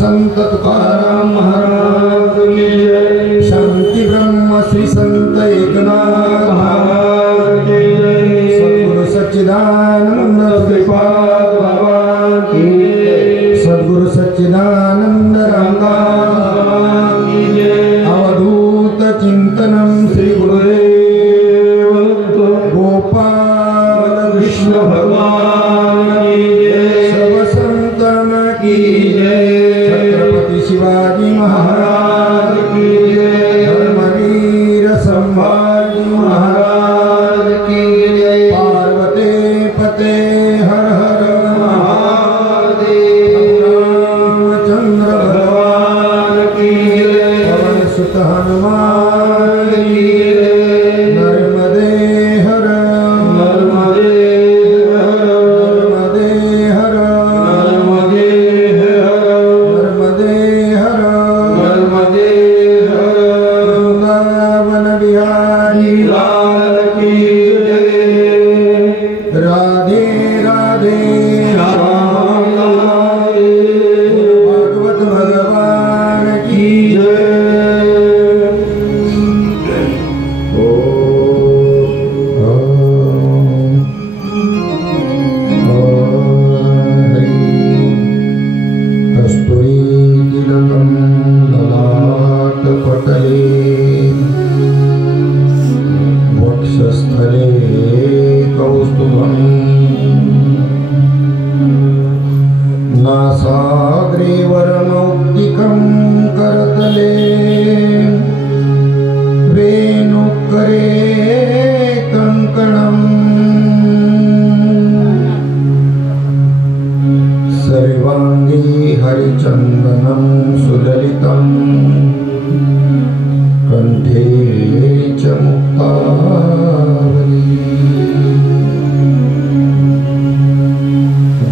संत तुकाराम महाराज की जय। शांति ब्रह्म श्री संत एकनाथ महाराज की जय। सद्गुरु सच्चिदानंद श्रीपाद भगवान की जय। सद्गुरु सच्चिदानंद रामदास की जय। अवधूत चिंतनम श्री गुरुदेव गोपाल कृष्ण भगवान की जय। सब संतन की जय। छत्रपति शिवाजी महाराज की जय। धर्मवीर संभाजी महाराज की जय। पार्वती पते हर हर महादेव। रामचंद्र भगवान की जय। पवन सुत हनुमान की जय। नर्मदे हर नर्मदे हर नर्मदे हर नर्मदे हर नर्मदे हर नर्मदे हर। वृंदावन बिहारी लाल की जय। राधे राधे राम राधे। भागवत भगवान की जय। कस्तूरी तिलकं ललाट पटले वक्षस्थले कौस्तुभं नासाग्रे वरमौक्तिकं करतले वेणुकरे कङ्कणम् सर्वांगी हरिचन्दनं सुललितं कंठे च मुक्तावली।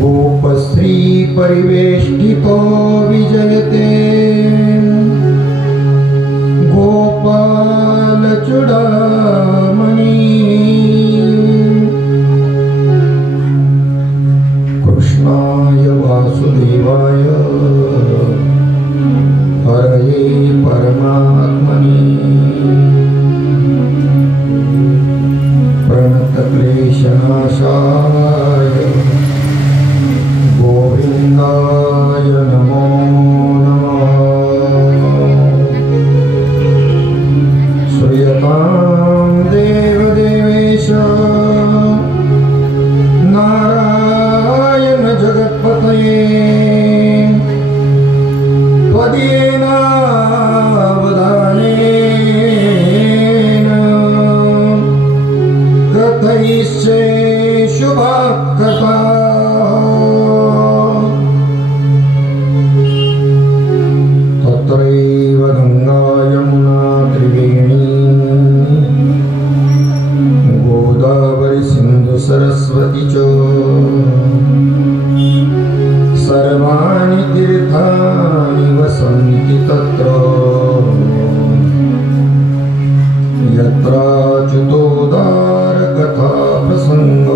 गोपश्री परिवेष्टितो विजयते गोपाल चूड़ामणि। कृष्णाय वासुदेवाय हरये परमात्मने प्रणतक्लेशनाशाय गोविन्दाय नमो नमः। श्रूयतां देवदेवेश नारायण जगत्पतये। त्वदीयेनावधानेन कथयिष्ये शुभकथा। तत्रैव गंगा यमुना त्रिवेणी गोदावरी सिंधु सरस्वती च सर्वाणि तीर्थानि वसन्ति तत्र यत्राच्युतोद्धार कथा प्रसंग।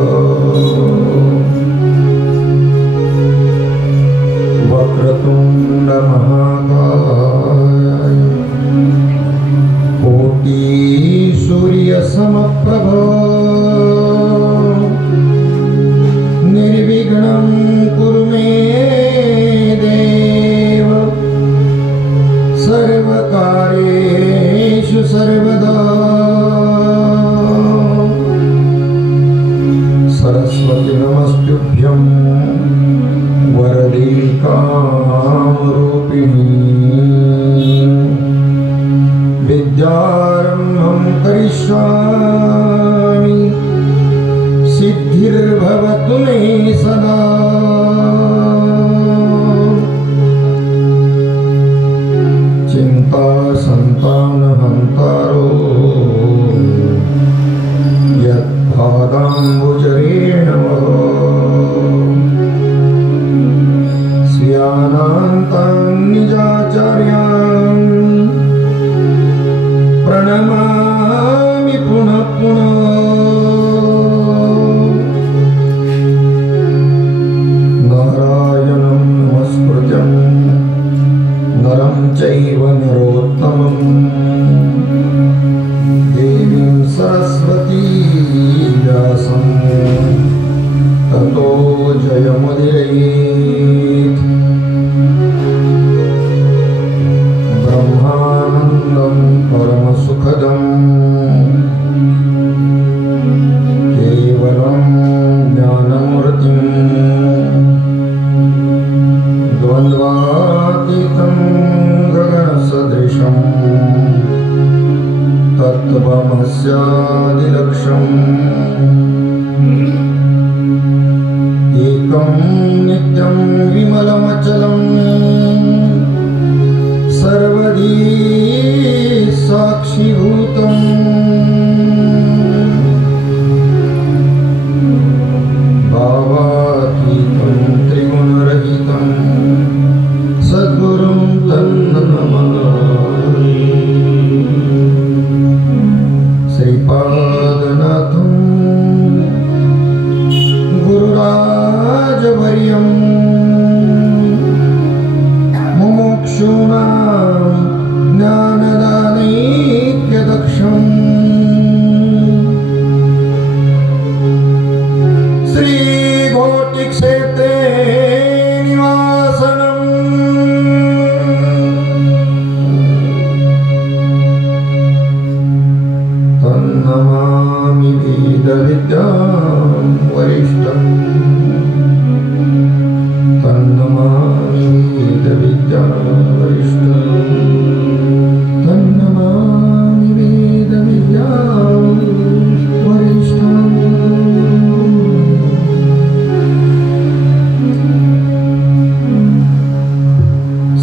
वक्रतुंड महाकाय कोटि सूर्य समप्रभ निर्विघ्नं कुरु मे देव सर्वकार्येषु सर्वदा। सरस्वती नमस्तुभ्यं वरदे कामरूपिणी। विद्यारम्भं करिष्यामि सिद्धिर्भवतु मे सदा। चिंता संतानहंतारो यत्पादाम्बुजरेण स्यानान्तां निजाचार्यान् प्रणमामि पुनः पुनः। नारायणं नमस्कृत्यं चैव नरोत्तमम् देवीं सरस्वती व्यासं ततो जयमुदीरयेत् ब्रह्मानन्दं परमसुखदम् केवलं ज्ञानमूर्तिं द्वन्द्वातीतं गगनसदृशं तत्त्वमस्यादिलक्ष्यम् एकं नित्यं विमलमचलं सर्वदी साक्षीभूतम् भावातीतं त्रिगुणरहितं सद्गुरुं तन्नमामि श्रीपादनाथं गुरुराजवर्यं मुमुक्षूणां ज्ञानदानैक्यदक्षम् श्रीघोटिक्षेत्रे निवासनम् तन्नमामि वेदविद्यां वरिष्ठम् तन्नमामि वेदविद्यां वरिष्ठम् तन्नमामि वेदविद्यां वरिष्ठम्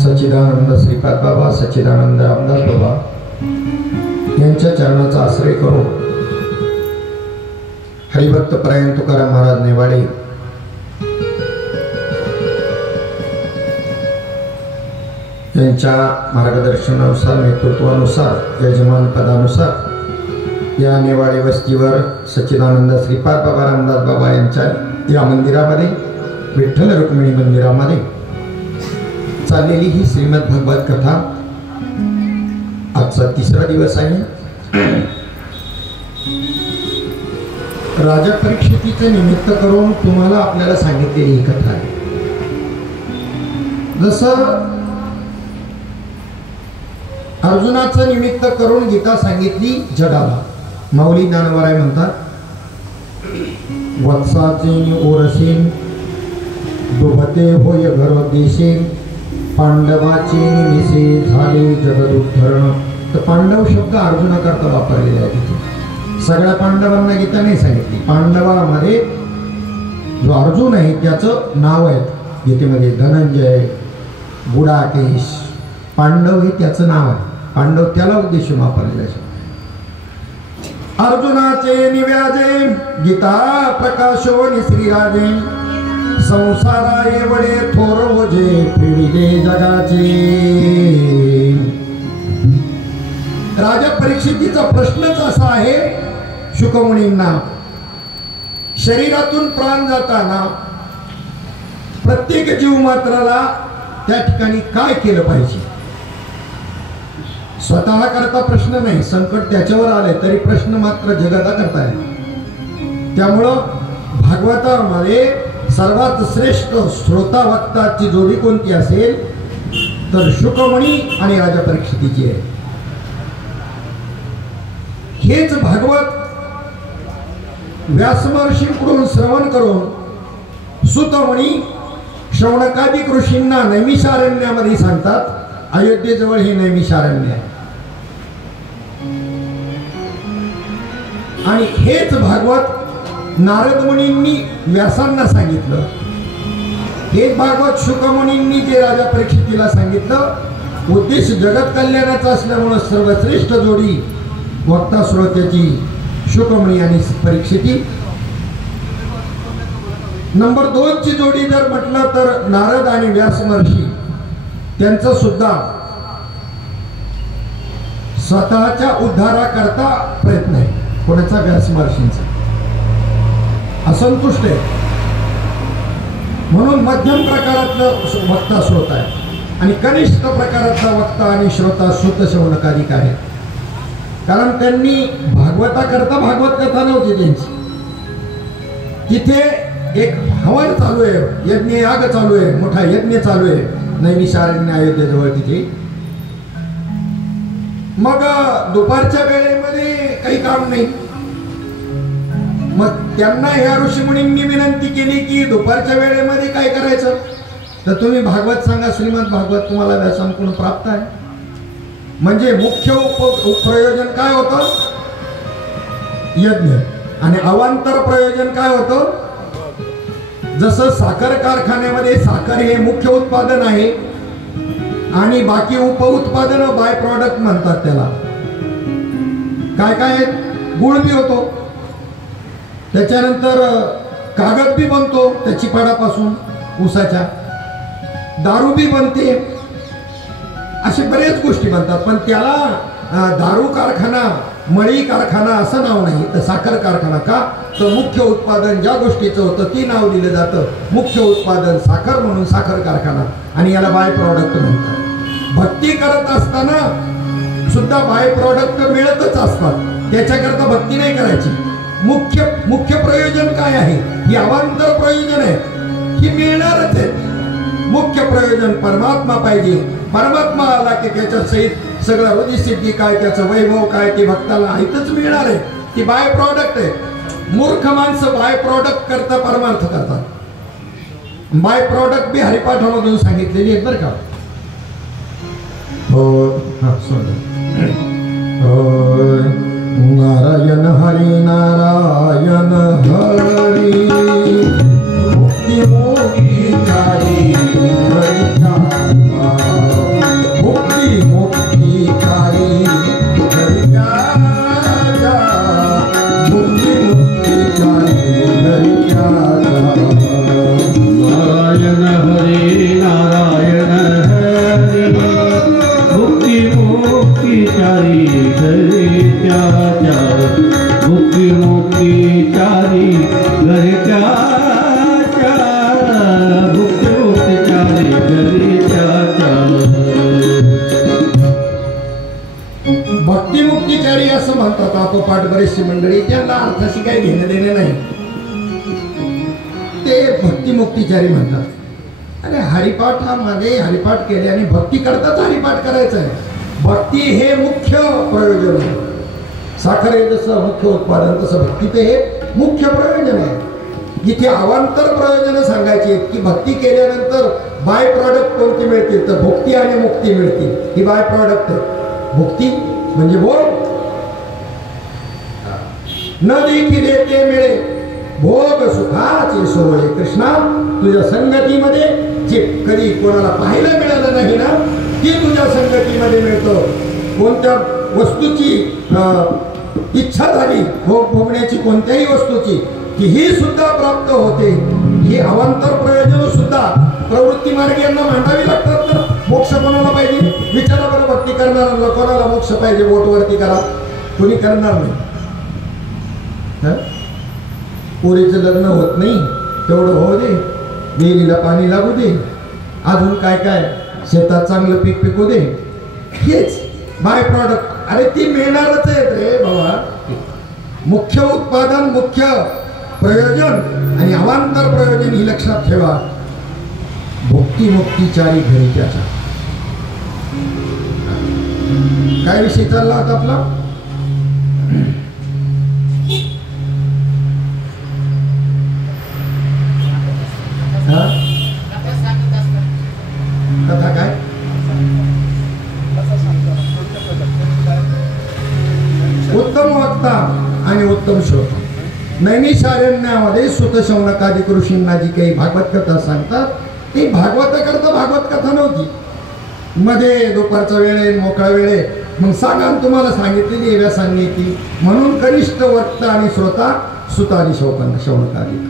सच्चिदानंद श्रीपाद बाबा सच्चिदानंद रामदास बाबा यांच्या चरणाचा आश्रय करून हरिभक्त परायण तुकाराम महाराज नेवाडे यांच्या मार्गदर्शनानुसार नेतृत्वानुसार यजमान पदानुसार या नेवाडे वस्तीवर सच्चिदानंद श्रीपाद बाबा रामदास बाबा यांच्या या मंदिरामध्ये विठ्ठल रुक्मिणी मंदिरामध्ये चाललेली ही श्रीमद भगवत कथा आजचा तिसरा दिवस आहे। राजा परीक्षितीचे निमित्त करून तुम्हाला आपल्याला सांगितलेली ही कथा आहे। जसं अर्जुनाचं निमित्त करून गीता सांगितली जगाला, माऊली ज्ञानवराय म्हणतात वत्साचे ओरसेन दुभते होय घर देशे पांडवाचे निमिसे झाले जगदुद्धरण। तर पांडव शब्द अर्जुनाकरता वापरलेला आहे तिथे, सगळ्या पांडवांना गीता नाही सांगितली। पांडवामध्ये जो अर्जुन आहे त्याचं नाव आहे गीतेमध्ये, धनंजय, गुडाकेश, पांडव हे त्याचं नाव आहे। पांडव त्याला उद्देश वापरलेला आहे। अर्जुनाचे निव्याजे गीता प्रकाशो श्रीराजे संसारा एवढे थोर ओझे पिढीले जगाचे। राजा परीक्षितीचा प्रश्नच असा आहे शुकमुनींना, शरीरातून प्राण जाताना प्रत्येक जीव मात्राला त्या ठिकाणी काय केलं पाहिजे। स्वतः करता प्रश्न नाही, संकट त्याच्यावर आले तरी प्रश्न मात्र जगाला करता आहे। त्यामुळं भागवतामध्ये सर्वात श्रेष्ठ श्रोता वक्ताची जोडी कोणती असेल तर शुकमुनी आणि राजा परीक्षितीची आहे। हेच भागवत व्यासमहर्षींकडून श्रवण करून सुतमुनी श्रवणकादिक ऋषींना नैमिषारण्यामध्ये सांगतात। अयोध्येजवळ हे नैमिषारण्य आहे आणि हेच भागवत नारद मुनींनी व्यासांना सांगितलं। हेच भागवत शुकमुनींनी जे राजा परीक्षितीला सांगितलं। उद्देश जगत कल्याणाचा असल्यामुळे सर्वश्रेष्ठ जोडी वक्ता श्रोत्याची शुकमुनी आणि परीक्षिती। नंबर 2 ची जोडी जर म्हटलं तर नारद आणि व्यास महर्षी, त्यांचा सुद्धा स्वतःच्या उद्धाराकरता प्रयत्न आहे। कोणाचा? व्यास महर्षींचा। असंतुष्ट आहे म्हणून मध्यम प्रकारातलं वक्ता श्रोता आहे। आणि कनिष्ठ प्रकारातला वक्ता आणि श्रोता सुत शौनकादिक आहे. कारण त्यांनी भागवताकरता भागवत कथा नव्हती त्यांची. तिथे एक हवन चालू आहे, यज्ञ याग चालू आहे, मोठा यज्ञ चालू आहे नैमिषारण्य अयोध्येजवळ तिथे. मग दुपारच्या वेळेमध्ये काही काम नाही. मग त्यांना ह्या ऋषीमुनींनी विनंती केली की दुपारच्या वेळेमध्ये काय करायचं, तर तुम्ही भागवत सांगा. श्रीमद भागवत तुम्हाला व्यासंकुन प्राप्त आहे. म्हणजे मुख्य प्रयोजन काय होतं, यज्ञ. आणि अवांतर प्रयोजन काय होतं, जसं साखर कारखान्यामध्ये साखर हे मुख्य उत्पादन आहे आणि बाकी उपउत्पादन बाय प्रॉडक्ट म्हणतात त्याला. काय काय गुळ बी होतो, त्याच्यानंतर कागद बी बनतो त्या चिपाडापासून ऊसाच्या, दारू बी बनते, असे बरेच गोष्टी बनतात. पण त्याला दारू कारखाना, मळी कारखाना असं नाव नाही, तर साखर कारखाना. का तर मुख्य उत्पादन ज्या गोष्टीचं होतं ती नाव दिलं जातं. मुख्य उत्पादन साखर म्हणून साखर कारखाना, आणि याला बाय प्रॉडक्ट म्हणतात. भक्ती करत असताना सुद्धा बाय प्रॉडक्ट मिळतच असतात, त्याच्याकरता भक्ती नाही करायची. मुख्य प्रयोजन काय आहे, ही अवांतर प्रयोजन आहे, ही मिळणारच आहे. मुख्य प्रयोजन परमात्मा पाहिजे. परमात्मा आला की त्याच्या सहित सगळं रुधिसिद्धी काय, त्याचं वैभव काय, ते भक्ताला इथंच मिळणार आहे. ती बाय प्रॉडक्ट आहे. मूर्ख माणसं बाय प्रॉडक्ट करता परमार्थ करतात. बाय प्रॉडक्ट बी हरिपाठामधून सांगितलेली आहेत बरं का. हो नारायण हरी नारायण हरी मुक्ती मोक्ती चारी हरिचा मुक्ती मोक्ती चारी हरिचा मुक्ती मोक्ती चारी हरिचा नारायण हरी नारायण हरी मुक्ती मोक्ती चारी हरिचा मुक्ती मुक्ती चारी घरच्या मुक्ती मुक्ती चारी घरच्या. भक्ती मुक्तीचारी असं म्हणतात आपोपाठ बरेचशी मंडळी. त्यांना अर्थाशी काही घेणं देणं नाही, ते भक्ती मुक्तीचारी म्हणतात. आणि हरिपाठामध्ये हरिपाठ केल्याने भक्ती करताच हरिपाठ करायचं आहे. भक्ती हे मुख्य प्रयोजन आहे. साखर हे जसं मुख्य उत्पादन, तसं भक्ती हे मुख्य प्रयोजन आहे. जिथे अवांतर प्रयोजन सांगायची आहेत की भक्ती केल्यानंतर बाय प्रॉडक्ट कोणती मिळतील, तर भक्ती आणि मुक्ती मिळतील. ही बाय प्रॉडक्ट आहे. भक्ती म्हणजे भोग, न देखील ते मिळे भोग सुखाचे सोहळे. कृष्णा, तुझ्या संगतीमध्ये जे कधी कोणाला पाहायला मिळालं नाही ना, ती तुझ्या संगतीमध्ये मिळतं. कोणत्या वस्तूची इच्छा झाली भोगण्याची, कोणत्याही वस्तूची, की ही सुद्धा प्राप्त होते. ही अवांतर प्रयोजन सुद्धा प्रवृत्ती मार्गी यांना मांडावी लागतात. तर मोक्ष कोणाला पाहिजे, विचारा बरं. भक्ती करणाऱ्यांना कोणाला मोक्ष पाहिजे, बोटवरती करा, कोणी करणार नाही. पोरीचं लग्न होत नाही तेवढं होऊ दे, विहिरीला पाणी लागू दे, अजून काय काय शेतात चांगलं पीक पिकू दे, हेच बाय प्रॉडक्ट. अरे ती मिळणारच आहे रे बाबा. मुख्य उत्पादन, मुख्य प्रयोजन आणि अवांतर प्रयोजन ही लक्षात ठेवा. भक्ती मुक्तीचारी घरी त्याचा. काय विषय चालला होता आपला, कथा काय, उत्तम वक्ता आणि उत्तम श्रोता. नैमिषारण्यामध्ये सुत शौनकादिक ऋषींना जी काही भागवत कथा सांगतात, ती भागवत करता भागवत कथा नव्हती. मध्ये दुपारचा वेळ आहे, मोकळा वेळ आहे, मग सांगा तुम्हाला सांगितलेली व्यासांनी की म्हणून कनिष्ठ वक्ता आणि श्रोता सुत आणि शौनकादिक.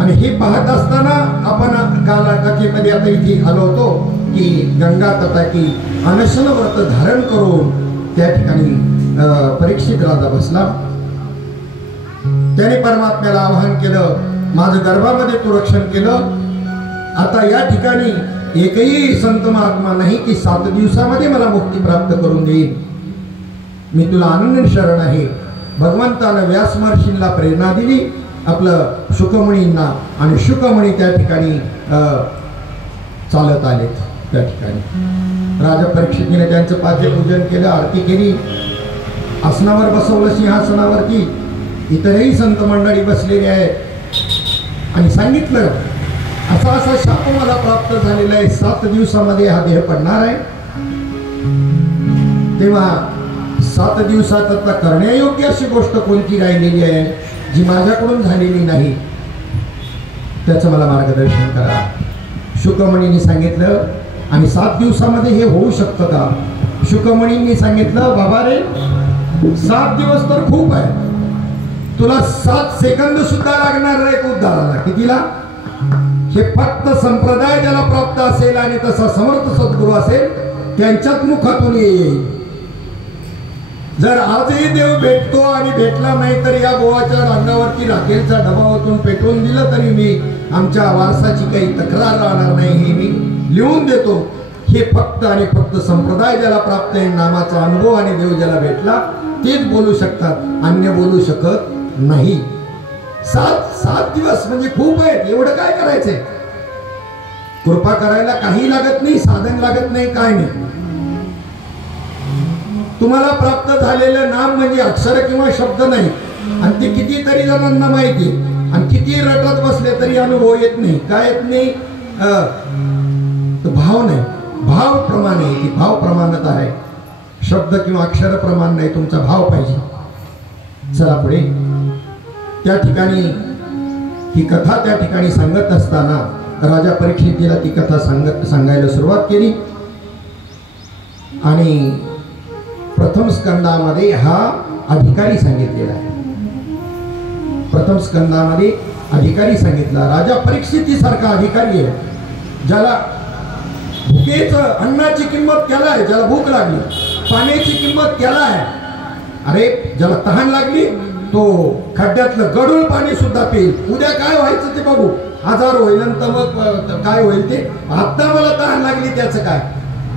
आणि हे पाहत असताना आपण काल कथेमध्ये आता इथे आलो होतो की गंगा तटाकी अनशन व्रत धारण करून त्या ठिकाणी परीक्षित राजा बसला. त्याने परमात्म्याला आवाहन केलं, माझं गर्भामध्ये तू रक्षण केलं, आता या ठिकाणी एकही संत महात्मा नाही की 7 दिवसामध्ये मला मुक्ती प्राप्त करून देईल. मी तुला आनंद शरण आहे. भगवंतानं व्यास महर्षींना प्रेरणा दिली, आपलं शुकमुनींना, आणि शुकमुनी त्या ठिकाणी चालत आलेत. त्या ठिकाणी राजा परीक्षितीने त्यांचं पाद्यपूजन केलं, आरती केली, आसनावर बसवलं सिंहासनावरती. इतरही संत मंडळी बसलेली आहेत आणि सांगितलं असा असा शाप मला प्राप्त झालेला आहे, 7 दिवसामध्ये हा देह पडणार आहे. तेव्हा 7 दिवसात आता करण्यायोग्य अशी गोष्ट कोणती राहिलेली आहे जी माझ्याकडून झालेली नाही, त्याचं मला मार्गदर्शन करा. शुकमणींनी सांगितलं. आणि 7 दिवसामध्ये हे होऊ शकतं का? शुकमणींनी सांगितलं, बाबा रे 7 दिवस तर खूप आहे, तुला 7 सेकंद सुद्धा लागणार नाही उद्धाराला. कितीला? हे फक्त संप्रदाय ज्याला प्राप्त असेल आणि तसा समर्थ सद्गुरू असेल त्यांच्याच मुखातून येईल. जर आजही देव भेटतो आणि भेटला नाही तर या गोवाच्या अंगावरती राखेलचा डबा ओतून पेटवून दिलं तरी मी आमच्या वारसाची काही तक्रार राहणार नाही, हे मी लिहून देतो. हे फक्त आणि फक्त संप्रदाय ज्याला प्राप्त आहे, नामाचा अनुभव आणि देव ज्याला भेटला तेच बोलू शकतात, अन्य बोलू शकत नाही. 7 दिवस म्हणजे खूप आहेत. एवढं काय करायचंय? कृपा करायला काही लागत नाही, साधन लागत नाही, काय नाही. तुम्हाला प्राप्त झालेलं नाम म्हणजे अक्षर किंवा शब्द नाही, आणि ते कितीतरी जणांना माहिती, आणि किती रटत बसले तरी अनुभव येत नाही. काय येत नाही? भाव नाही. भाव प्रमाण आहे, ती भाव प्रमाणात आहे. शब्द किंवा अक्षर प्रमाण नाही, तुमचा भाव पाहिजे. चला पुढे. त्या ठिकाणी ही कथा त्या ठिकाणी सांगत असताना राजा परीक्षितीला ती कथा सांगायला सुरुवात केली. आणि प्रथम स्कंदामध्ये हा अधिकारी सांगितलेला आहे. प्रथम स्कंदामध्ये अधिकारी सांगितला. राजा परीक्षितीसारखा अधिकारी आहे, ज्याला भुकेचं अन्नाची किंमत त्याला आहे, ज्याला भूक लागली. पाण्याची किंमत त्याला आहे. अरे ज्याला तहान लागली तो खड्ड्यातलं गढूळ पाणी सुद्धा पिईल. उद्या काय व्हायचं ते बघू, आजार होईल तर मग काय होईल ते, आता मला तहान लागली त्याचं काय.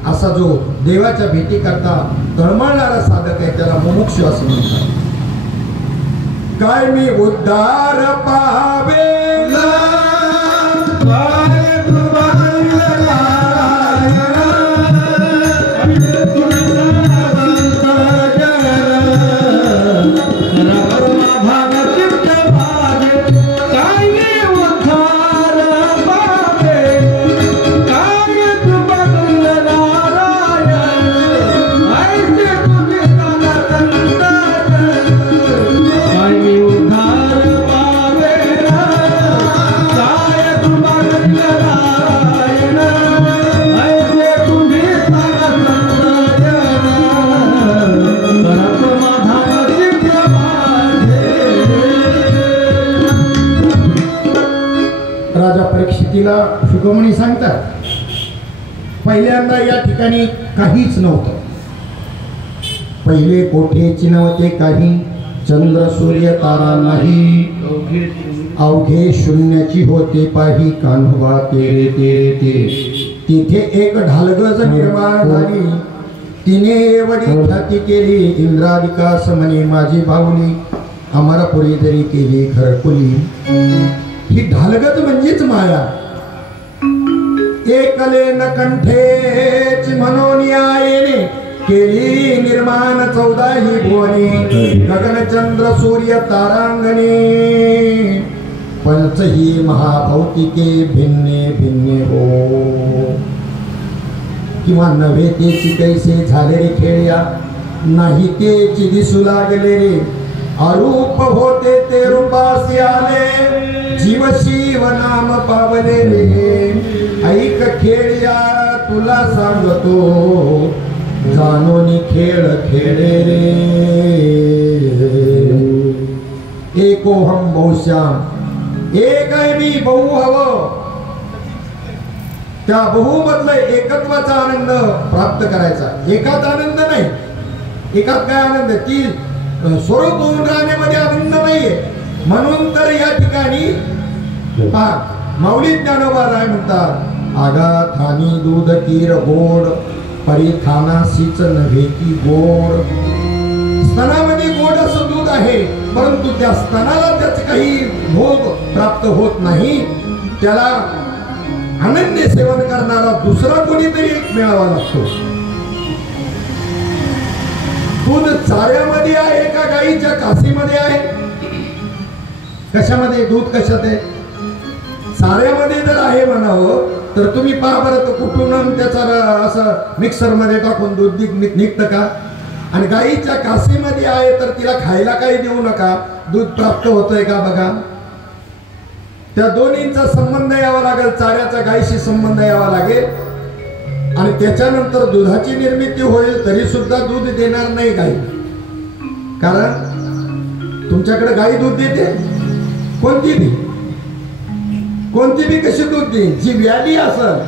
असा जो देवाच्या भेटी करता तळमळणारा साधक आहे त्याला मुमुक्षु असं म्हणतात. काय मी उद्धार पावे परीक्षितीला शुकमुनी सांगतात. पहिल्यांदा या ठिकाणी काहीच नव्हतं. पहिले कोठेच नव्हते काही, चंद्र सूर्य तारा नाही, अवघे शून्याची होते पाही, कान्होबा तेरे तेरे ते. तिथे एक ढालगज निर्माण झाली, तिने एवढी ख्याती केली, इंद्रादिकास म्हणे माझी बाहुली, अमरपुरी जरी केली घरकुली. ही ढालगज म्हणजेच माया. एकले न कंठेच म्हणून आयेने केली निर्माण 14ही भुवने, गगनचंद्र सूर्य तारांगणे, पंचही महाभौतिके भिन्ने भिन्ने हो. किंवा नव्हे तेची कैसे झाले रे खेळ्या, नाही तेची दिसू लागले रे, अरूप होते ते रूपासी आले, जीव शिव नाम पावले रे. ऐक खेळ्या तुला सांगतो, जानोनी खेळ खेळे रे. एकोहम बहुश्याम, एक आहे मी, बहु हवं. त्या बहुमधलं एकत्वाचा आनंद प्राप्त करायचा. एकात आनंद नाही. एकात काय आनंद? ती स्वरूप होऊन राहण्यामध्ये आनंद नाहीये. म्हणून तर या ठिकाणी माऊली ज्ञानोबा राय म्हणतात, आगाथानी दूध कीर गोड परिथानासीच नव्हे की गोड. स्तनामध्ये गोड असं दूध आहे, परंतु त्या स्तनाला त्याचे काही भोग प्राप्त होत नाही. त्याला अनन्य सेवन करणारा दुसरा कोणीतरी एक मिळावा लागतो. दूध चाऱ्यामध्ये आहे का गाईच्या कासीमध्ये आहे? कशामध्ये दूध कशात आहे? चाऱ्यामध्ये जर आहे म्हणावं तर तुम्ही पहा बरं, तो कुठून त्याचा असं मिक्सर मध्ये टाकून दूध निघतं का? आणि गाईच्या कासीमध्ये आहे तर तिला खायला काही देऊ नका, दूध प्राप्त होतंय का बघा. त्या दोन्हींचा संबंध यावा लागेल, चाऱ्याचा गायीशी संबंध यावा लागेल आणि त्याच्यानंतर दुधाची निर्मिती होईल. तरी सुद्धा दूध देणार नाही गाई. कारण तुमच्याकडे गाई दूध देते कोणती बी कशी दूध देईल? जी व्याधी असेल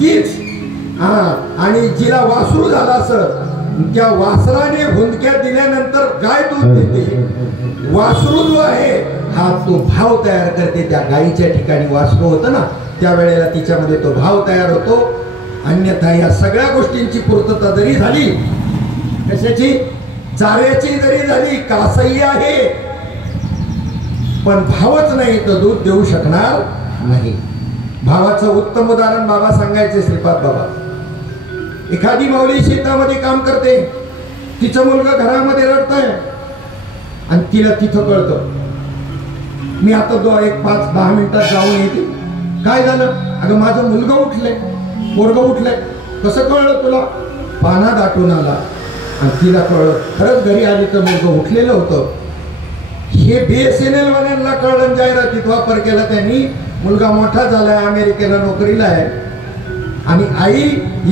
तीच. आणि जिला वासरू झाला असेल त्या वासराने हुंदक्या दिल्यानंतर गाय दूध देते. वासरू जो आहे हा तो भाव तयार करते. त्या गायीच्या ठिकाणी वासरू होतं ना त्यावेळेला तिच्यामध्ये तो भाव तयार होतो. अन्यथा या सगळ्या गोष्टींची पूर्तता जरी झाली, कशाची? चाऱ्याची जरी झाली, कासई आहे पण भावच नाही तर दूध देऊ शकणार नाही. भावाचं उत्तम उदाहरण बाबा सांगायचे श्रीपाद बाबा. एखादी माऊली शेतामध्ये काम करते, तिचा मुलगा घरामध्ये रडतोय आणि तिला तिथं कळतं मी आता एक 5-10 मिनिटात जाऊन येते. काय झालं? अगं माझा मुलगा उठलाय, पोरगा उठलाय. कसं कळलं तुला? पाना दाटून आला आणि तिला कळलं खरंच घरी आली तर मुलगा उठलेलं होतं. हे BSNL वाल्यांना कळलं, जाहिरातीत वापर केला त्यांनी. मुलगा मोठा झालाय, अमेरिकेला नोकरीला आहे आणि आई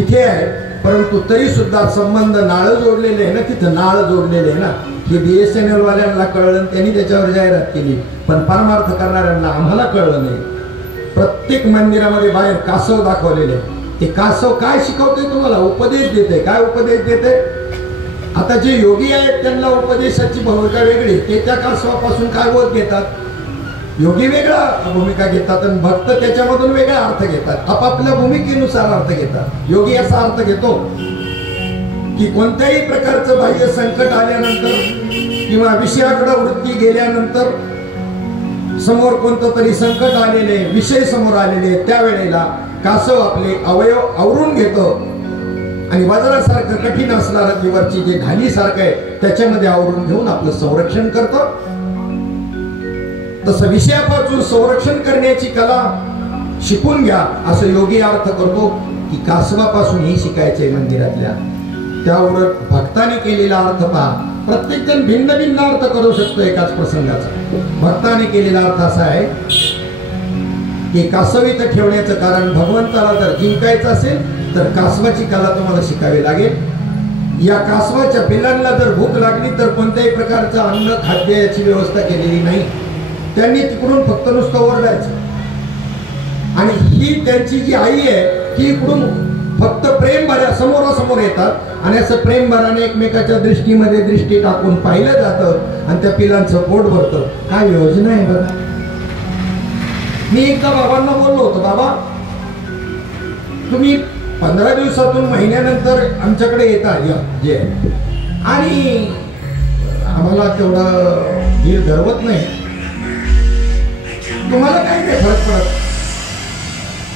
इथे आहे, परंतु तरी सुद्धा संबंध नाळ जोडलेले आहे ना, तिथं नाळ जोडलेले आहे ना. हे BSNL वाल्यांना कळलं, त्यांनी त्याच्यावर जाहिरात केली. पण परमार्थ करणाऱ्यांना आम्हाला कळलं नाही. प्रत्येक मंदिरामध्ये बाहेर कासव दाखवलेले. ते कासव काय शिकवते तुम्हाला? उपदेश देते. काय उपदेश देते? आता जे योगी आहेत त्यांना उपदेशाची भूमिका वेगळी. ते त्या कासवापासून काय बोध घेतात? योगी वेगळा भूमिका घेतात आणि भक्त त्याच्यामधून वेगळा अर्थ घेतात. आपापल्या भूमिकेनुसार अर्थ घेतात. योगी असा अर्थ घेतो की कोणत्याही प्रकारचं बाह्य संकट आल्यानंतर किंवा विषयाकडे वृत्ती गेल्यानंतर समोर कोणतं तरी संकट आलेले, विषय समोर आलेले, त्यावेळेला कासव आपले अवयव आवरून घेतो आणि वज्रासारखं कठीण असणारं जीवरची जे ढालीसारखं आहे त्याच्यामध्ये आवरून घेऊन आपलं संरक्षण करतं. तसं विषयापासून संरक्षण करण्याची कला शिकून घ्या असं योगी अर्थ करतो की कासवापासून हे शिकायचंय मंदिरातल्या. त्यावर भक्ताने केलेला अर्थ पहा. प्रत्येक जण भिन्न भिन्न अर्थ करू शकतो एकाच प्रसंगाचा. भक्ताने केलेला अर्थ असा आहे की कासवीत ठेवण्याचं कारण भगवंताला जर जिंकायचं असेल तर कासवाची कला तुम्हाला शिकावी लागेल. या कासवाच्या पिल्लांना जर भूक लागली तर कोणत्याही प्रकारचं अन्न खाद्य याची व्यवस्था केलेली नाही. त्यांनी तिकडून फक्त नुसतं ओरडायचं आणि ही त्यांची जी आई आहे ती इकडून फक्त प्रेम भऱ्या समोरासमोर येतात आणि असं प्रेम भराने एकमेकाच्या दृष्टीमध्ये दृष्टी टाकून पाहिलं जातं आणि त्या पिलांचं पोट भरतं. काय योजना आहे बघा. मी एकदा बाबांना बोललो होतो, बाबा तुम्ही 15 दिवसातून महिन्यानंतर आमच्याकडे येता जे आणि आम्हाला तेवढं धीर धरवत नाही. तुम्हाला काय काय फरक पडत?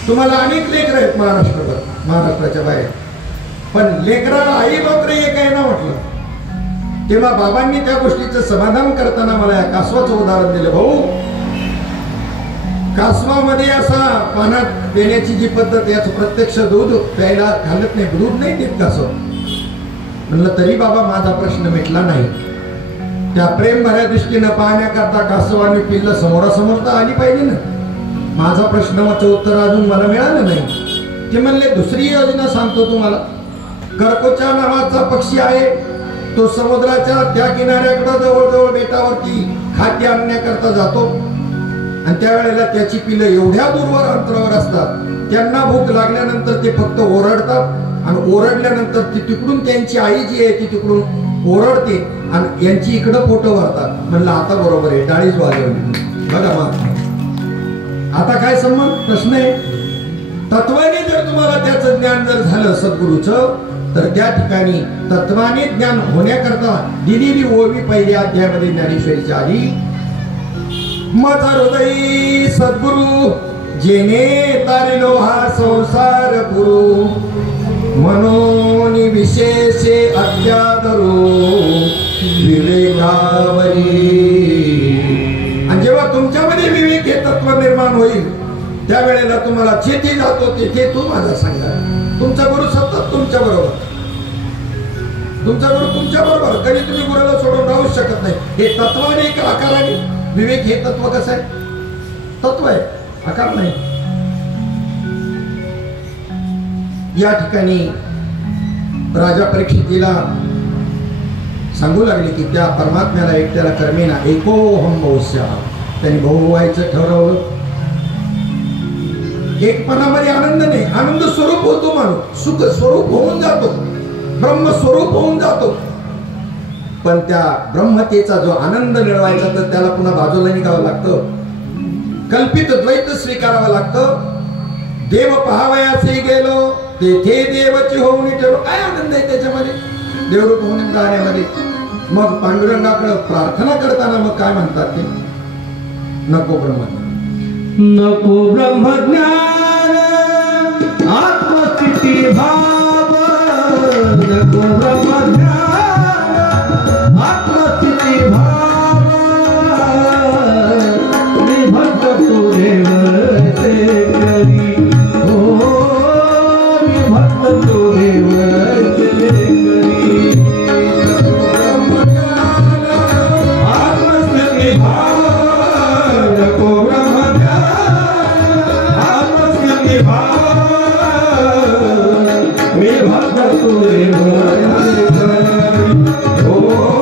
तुम्हाला अनेक लेकरं आहेत महाराष्ट्रभर, महाराष्ट्राच्या बाहेर, पण लेकराला आई मात्र एक आहे ना म्हटलं. तेव्हा बाबांनी त्या गोष्टीचं समाधान करताना मला या कासवाचं उदाहरण दिलं. भाऊ, कासवामध्ये असा पानात देण्याची जी पद्धत, याचं प्रत्यक्ष दूध प्यायला घालत नाही, दूध नाही देत कासव. म्हणलं तरी बाबा माझा प्रश्न मिटला नाही. त्या प्रेम भऱ्या दृष्टीनं पाहण्याकरता कासव आणि पिल्लं समोरासमोर तर आली पाहिजे ना. माझा प्रश्नाचं उत्तर अजून मला मिळालं नाही. ते म्हणले दुसरी योजना सांगतो तुम्हाला. करकोचा नावाचा पक्षी आहे, तो समुद्राच्या त्या किनाऱ्याकडे जवळजवळ बेटावरती खाद्य आणण्याकरता जातो आणि त्यावेळेला त्याची पिलं एवढ्या दूरवर अंतरावर असतात, त्यांना भूक लागल्यानंतर ते फक्त ओरडतात आणि ओरडल्यानंतर ती तिकडून त्यांची आई जी आहे ती तिकडून ओरडते आणि यांची इकडं फोटो भरतात. म्हणलं आता बरोबर आहे, टाळीच वाजवली बघा. मग आता काय संबंध? प्रश्न आहे. तत्वाने जर तुम्हाला त्याचं ज्ञान जर झालं सद्गुरूचं, तर त्या ठिकाणी तत्वाने ज्ञान होण्याकरता दिलेली ओवी पहिल्या अध्यायामध्ये ज्ञानेश्वरीच्या आधी, माझा हृदयी सद्गुरु जेने तारिलो हा संसार गुरु, म्हणून विशेषे अत्यादरो विवेकावरी. आणि जेव्हा तुमच्यामध्ये विवेक हे तत्व निर्माण होईल, त्यावेळेला तुम्हाला जेथे जातो तेथे तू माझा सांगा. तुमचा गुरु सतत तुमच्या बरोबर, तुमचा गुरु तुमच्या बरोबर. कधी तुम्ही गुरुला सोडून राहू शकत नाही. हे तत्वाने का आकाराने? विवेक हे तत्व कसं आहे? तत्व आहे, आकार नाही. या ठिकाणी राजा परीक्षितीला सांगू लागले की त्या परमात्म्याला एकट्याला कर्मेना एकोहम बहुशः, त्यांनी बहु व्हायचं ठरवलं. एकपणामध्ये आनंद नाही, आनंद स्वरूप होतो माणूस, सुख स्वरूप होऊन जातो, ब्रह्म स्वरूप होऊन जातो. पण त्या ब्रह्मतेचा जो आनंद मिळवायचा तर त्याला पुन्हा बाजूला निघावं लागतं, कल्पित द्वैत स्वीकारावं लागतं. देव पहावयासही गेलो तेथे देवाची होऊन ठेवलो. काय आनंद आहे त्याच्यामध्ये, देवरूप होऊन राहण्यामध्ये. मग पांडुरंगाकडे प्रार्थना करताना मग काय म्हणतात ते, नको ब्रह्मज्ञान, नको ब्रह्मज्ञान आत्मस्थिती भाव, नको ब्रह्मज्ञान आत्मस्थिती भाव, मी भक्त तू देव ते करी, हो मी भक्त तू देव ते करी. आत्मस्थिती भाव, नको मी भक्त तू देव हो मी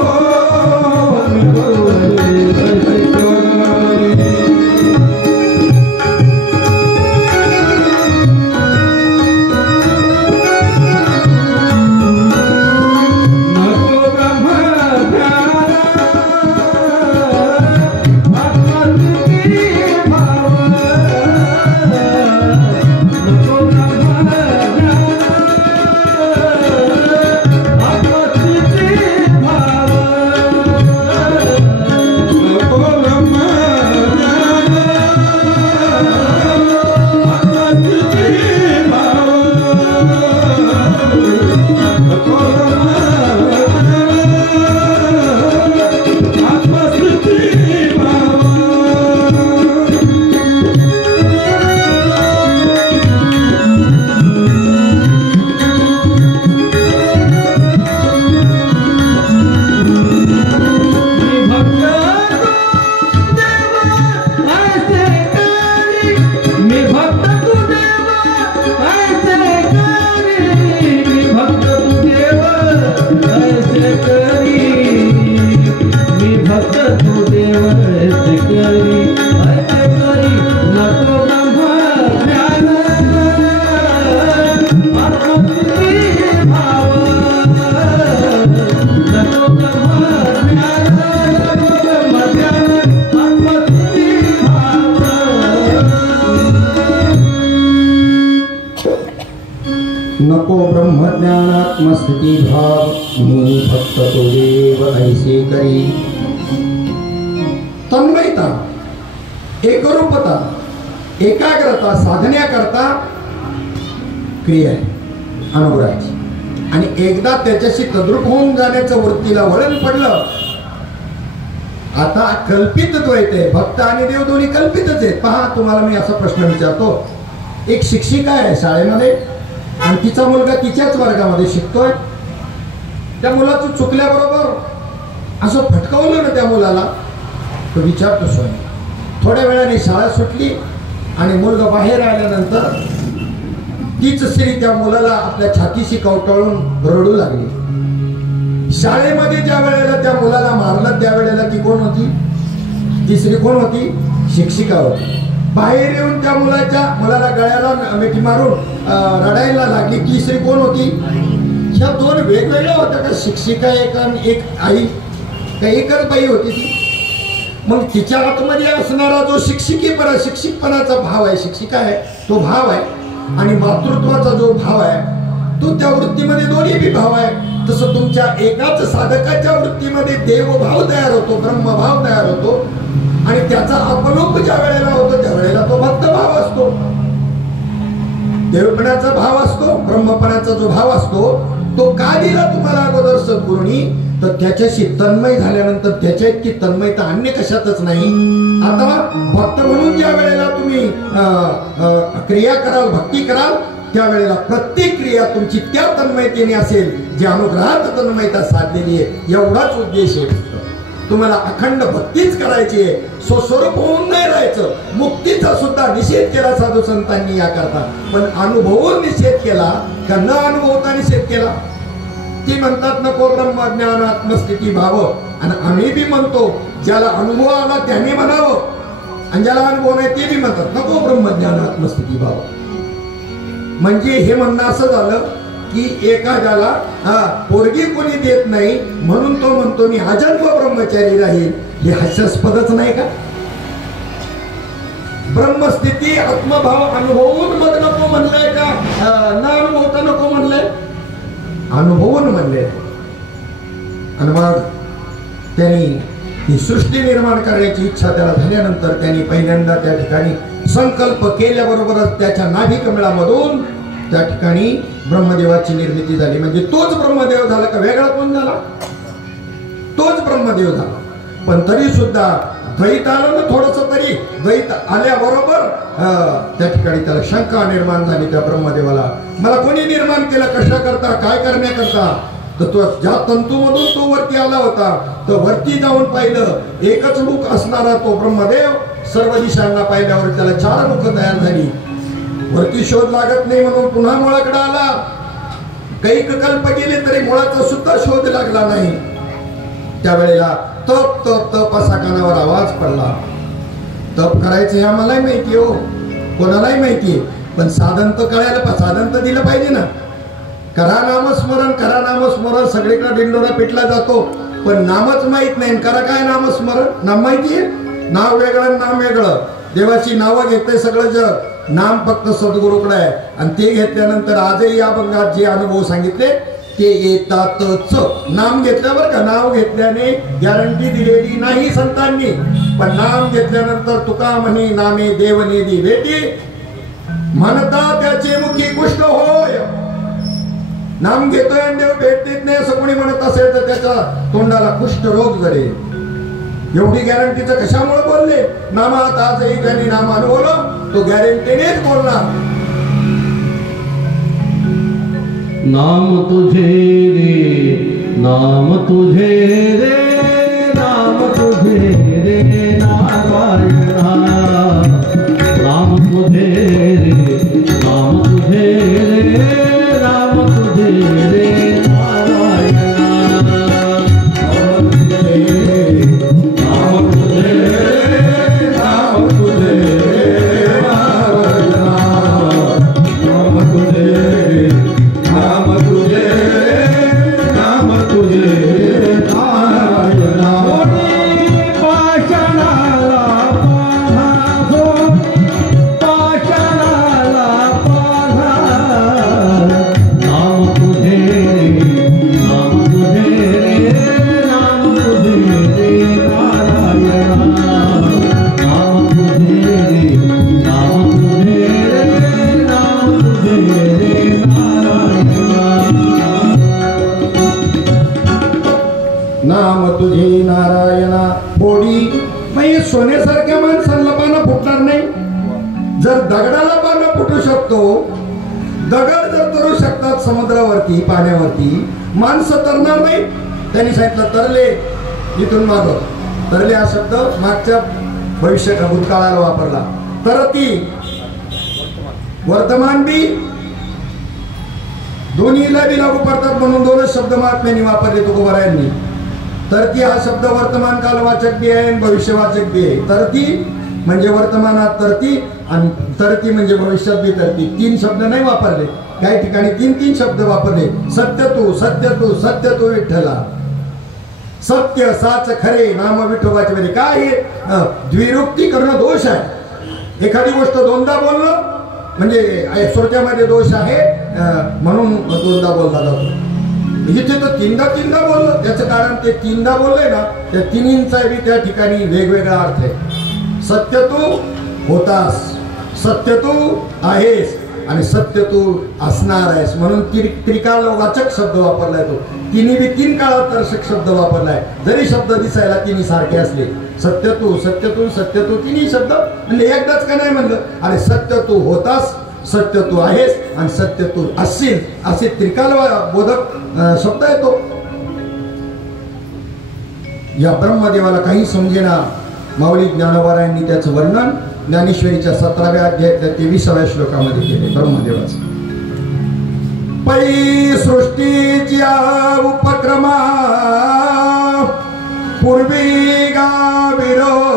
नको ब्रह्मज्ञानात्मस्थिती भाव, मी भक्त तो देव ऐसे करी. तन्मयता, एकरूपता, एकाग्रता साधण्याकरता क्रिया आहे अनुग्रहाची. आणि एकदा त्याच्याशी तद्रूप होऊन जाण्याचं वृत्तीला वळण पडलं, आता कल्पित द्वैत आहे. भक्त आणि देव दोन्ही कल्पितच आहेत. पहा, तुम्हाला मी असा प्रश्न विचारतो, एक शिक्षिका आहे शाळेमध्ये आणि तिचा मुलगा तिच्याच वर्गामध्ये शिकतोय. त्या मुलाचं चुकल्याबरोबर असं फटकावलं ना त्या मुलाला, तो विचारतो स्वयं. थोड्या वेळाने शाळा सुटली आणि मुलगा बाहेर आल्यानंतर तीच स्त्री त्या मुलाला आपल्या छातीशी कवटाळून रडू लागली. शाळेमध्ये ज्या वेळेला त्या मुलाला मारलं त्यावेळेला ती कोण होती? ती स्त्री कोण होती? शिक्षिका होती. बाहेर येऊन त्या मुलाला गळ्याला मिठी मारून रडायला लागली. ती स्त्री कोण होती? ह्या दोन वेगवेगळ्या होत्या का? शिक्षिका एक आणि एक आई, का एकच बाई होती ती? मग तिच्या आतमध्ये असणारा जो शिक्षिकपणाचा भाव आहे, शिक्षिका आहे तो भाव आहे, आणि मातृत्वाचा जो भाव आहे तो त्या वृत्तीमध्ये दोन्ही बी भाव आहे. तसं तुमच्या एकाच साधकाच्या वृत्तीमध्ये देवभाव तयार होतो, ब्रह्मभाव तयार होतो आणि त्याचा अपलोक ज्या वेळेला होतो त्या वेळेला तो भक्तभाव असतो. देवपणाचा भाव असतो, ब्रह्मपणाचा जो भाव असतो तो का दिला तुम्हाला अगोदर सद्गुरूंनी, तर त्याच्याशी तन्मय झाल्यानंतर त्याच्या इतकी तन्मयता अन्य कशातच नाही. आता भक्त म्हणून ज्या वेळेला तुम्ही क्रिया कराल, भक्ती कराल, त्यावेळेला प्रत्येक क्रिया तुमची त्या तन्मयतेने असेल जी अनुग्रहात तन्मयता साधलेली आहे. एवढाच उद्देश आहे. तुम्हाला अखंड भक्तीच करायची आहे, स्वस्वरूप होऊन नाही राहायचं. मुक्तीचा सुद्धा निषेध केला साधू संतांनी याकरता, पण अनुभवून निषेध केला का न अनुभवता निषेध केला. ती म्हणतात नको ब्रह्मज्ञान आत्मस्थिती भाव, आणि आम्ही बी म्हणतो ज्याला अनुभव आला त्याने म्हणावं, आणि ज्याला अनुभव नाही ते बी म्हणतात नको ब्रह्मज्ञान आत्मस्थिती भाव. म्हणजे हे म्हणणं असं झालं की एखाद्याला पोरगी कोणी देत नाही म्हणून तो म्हणतो मी अजन्म ब्रह्मचारी राहील. हे हास्यास्पदच नाही का. ब्रह्मस्थिती आत्मभाव अनुभवून मग नको म्हणलंय का, न अनुभवता नको म्हणलंय, अनुभवून म्हणले. आणि मग त्यांनी ही सृष्टी निर्माण करण्याची इच्छा त्याला झाल्यानंतर त्यांनी पहिल्यांदा त्या ठिकाणी संकल्प केल्याबरोबरच त्याच्या नाभी कमळामधून त्या ठिकाणी ब्रह्मदेवाची निर्मिती झाली. म्हणजे तोच ब्रह्मदेव झाला का वेगळा कोण झाला, तोच ब्रह्मदेव झाला. पण तरी सुद्धा द्वैत आलं ना, थोडस तरी द्वैत आल्याबरोबर त्या ठिकाणी त्याला शंका निर्माण झाली त्या ब्रह्मदेवाला. मला कोणी निर्माण केलं, कशा करता, काय करण्याकरता. तर तो ज्या तंतूमधून तो वरती आला होता तर वरती जाऊन पाहिलं, एकच मुख असणारा तो ब्रह्मदेव सर्व दिशांना पाहिल्यावर त्याला 4 मुख तयार झाली. वरती शोध लागत नाही म्हणून पुन्हा मुळाकडे आला. काही कल्प गेले तरी मुळाचा सुद्धा शोध लागला नाही. त्यावेळेला तप तप तप असा कानावर आवाज पडला. तप करायचं हे आम्हालाही माहिती हो, कोणालाही माहितीये, पण साधन तर कळायला, साधन तर दिलं पाहिजे ना. करा नामस्मरण, करा नामस्मरण, सगळीकडे डिंडोरा पिटला जातो, पण नामच माहित नाही. करा काय नामस्मरण, नाम माहितीये, नाव वेगळं नाम वेगळं. देवाची नावं घेते सगळं जग, नाम फक्त सद्गुरूकडे आहे. आणि ते घेतल्यानंतर आजही या भंगात जे अनुभव सांगितले ते येतातच. नाम घेतल्यावर का, नाव घेतल्याने गॅरंटी दिलेली नाही संतांनी, पण नाम घेतल्यानंतर तुका म्हणे नामे देवनेदी भेटी, म्हणता त्याचे मुखी कुष्ठ होय. नाम घेतोय आणि देव भेट देत नाही असं कोणी म्हणत असेल तर त्याच्या तोंडाला कुष्ठ रोग जडेल. एवढी गॅरंटीचं कशामुळे बोलले. नामात आजही ज्यांनी नाम अनुभवलं तो गॅरंटीनेच बोलणार. नाम तुझे रे, नाम तुझे रे, नाम तुझे रे नारायणा. नाम तुझे रे, नाम तुझे रे, नाम तुझे रे नारायणा. नाम तुझे नारायणा. बोडी म्हणजे सोन्यासारख्या माणसाला पानं फुटणार नाही. जर दगडाला पानं फुटू शकतो, दगड जर तरू शकतात समुद्रावरती, पाण्यावरती, माणसं तरणार नाही. त्यांनी सांगितलं तरले, इथून माग तरले हा शब्द मागच्या भविष्य भूतकाळाला वापरला. तरती वर्तमान बी दोन्हीला बी लागू पडतात म्हणून 2च शब्द महात्म्यांनी वापरले तुकोबारायांनी. तरती हा शब्द वर्तमान कालवाचक बी आहे आणि भविष्यवाचक बी आहे. तरती म्हणजे वर्तमानात तरती आणि तरती म्हणजे भविष्यात बी तरती. 3 शब्द नाही वापरले, काही ठिकाणी 3 शब्द वापरले. सत्य तू, सत्य तू, सत्य तू विठ्ठला. सत्य साच खरे नाम विठोबाचे काय हे द्विरुक्ती करणं दोष आहे. एखादी गोष्ट 2दा बोलणं म्हणजे श्रोत्यामध्ये दोष आहे म्हणून दोनदा बोलला जातो. इथे तर तीनदा बोललं. त्याचं कारण ते तीनदा बोललंय ना, त्या तिन्हींचा बी त्या ठिकाणी वेगवेगळा अर्थ आहे. सत्य तू होतास, सत्य तू आहेस आणि सत्य तू असणार आहेस म्हणून त्रिकालवाचक शब्द वापरलाय. तो तिन्ही बी तीन काळादर्शक शब्द वापरलाय. जरी शब्द दिसायला तिन्ही सारखे असले, सत्य तू सत्य तू सत्य तू, तिन्ही शब्द म्हणजे एकदाच का नाही म्हणलं. आणि सत्य तू होतास, सत्य तू आहेस आणि सत्य तू असशील असे त्रिकाल बोधक शब्द आहे. तो या ब्रह्मदेवाला काही समजेना. माऊली ज्ञानोबारायांनी त्याचं वर्णन ज्ञानेश्वरीच्या 17व्या अध्यायातल्या 23व्या श्लोकामध्ये केले. ब्रह्मदेवाचं पै सृष्टीच्या उपक्रमा पूर्वी गाविरोत्तमा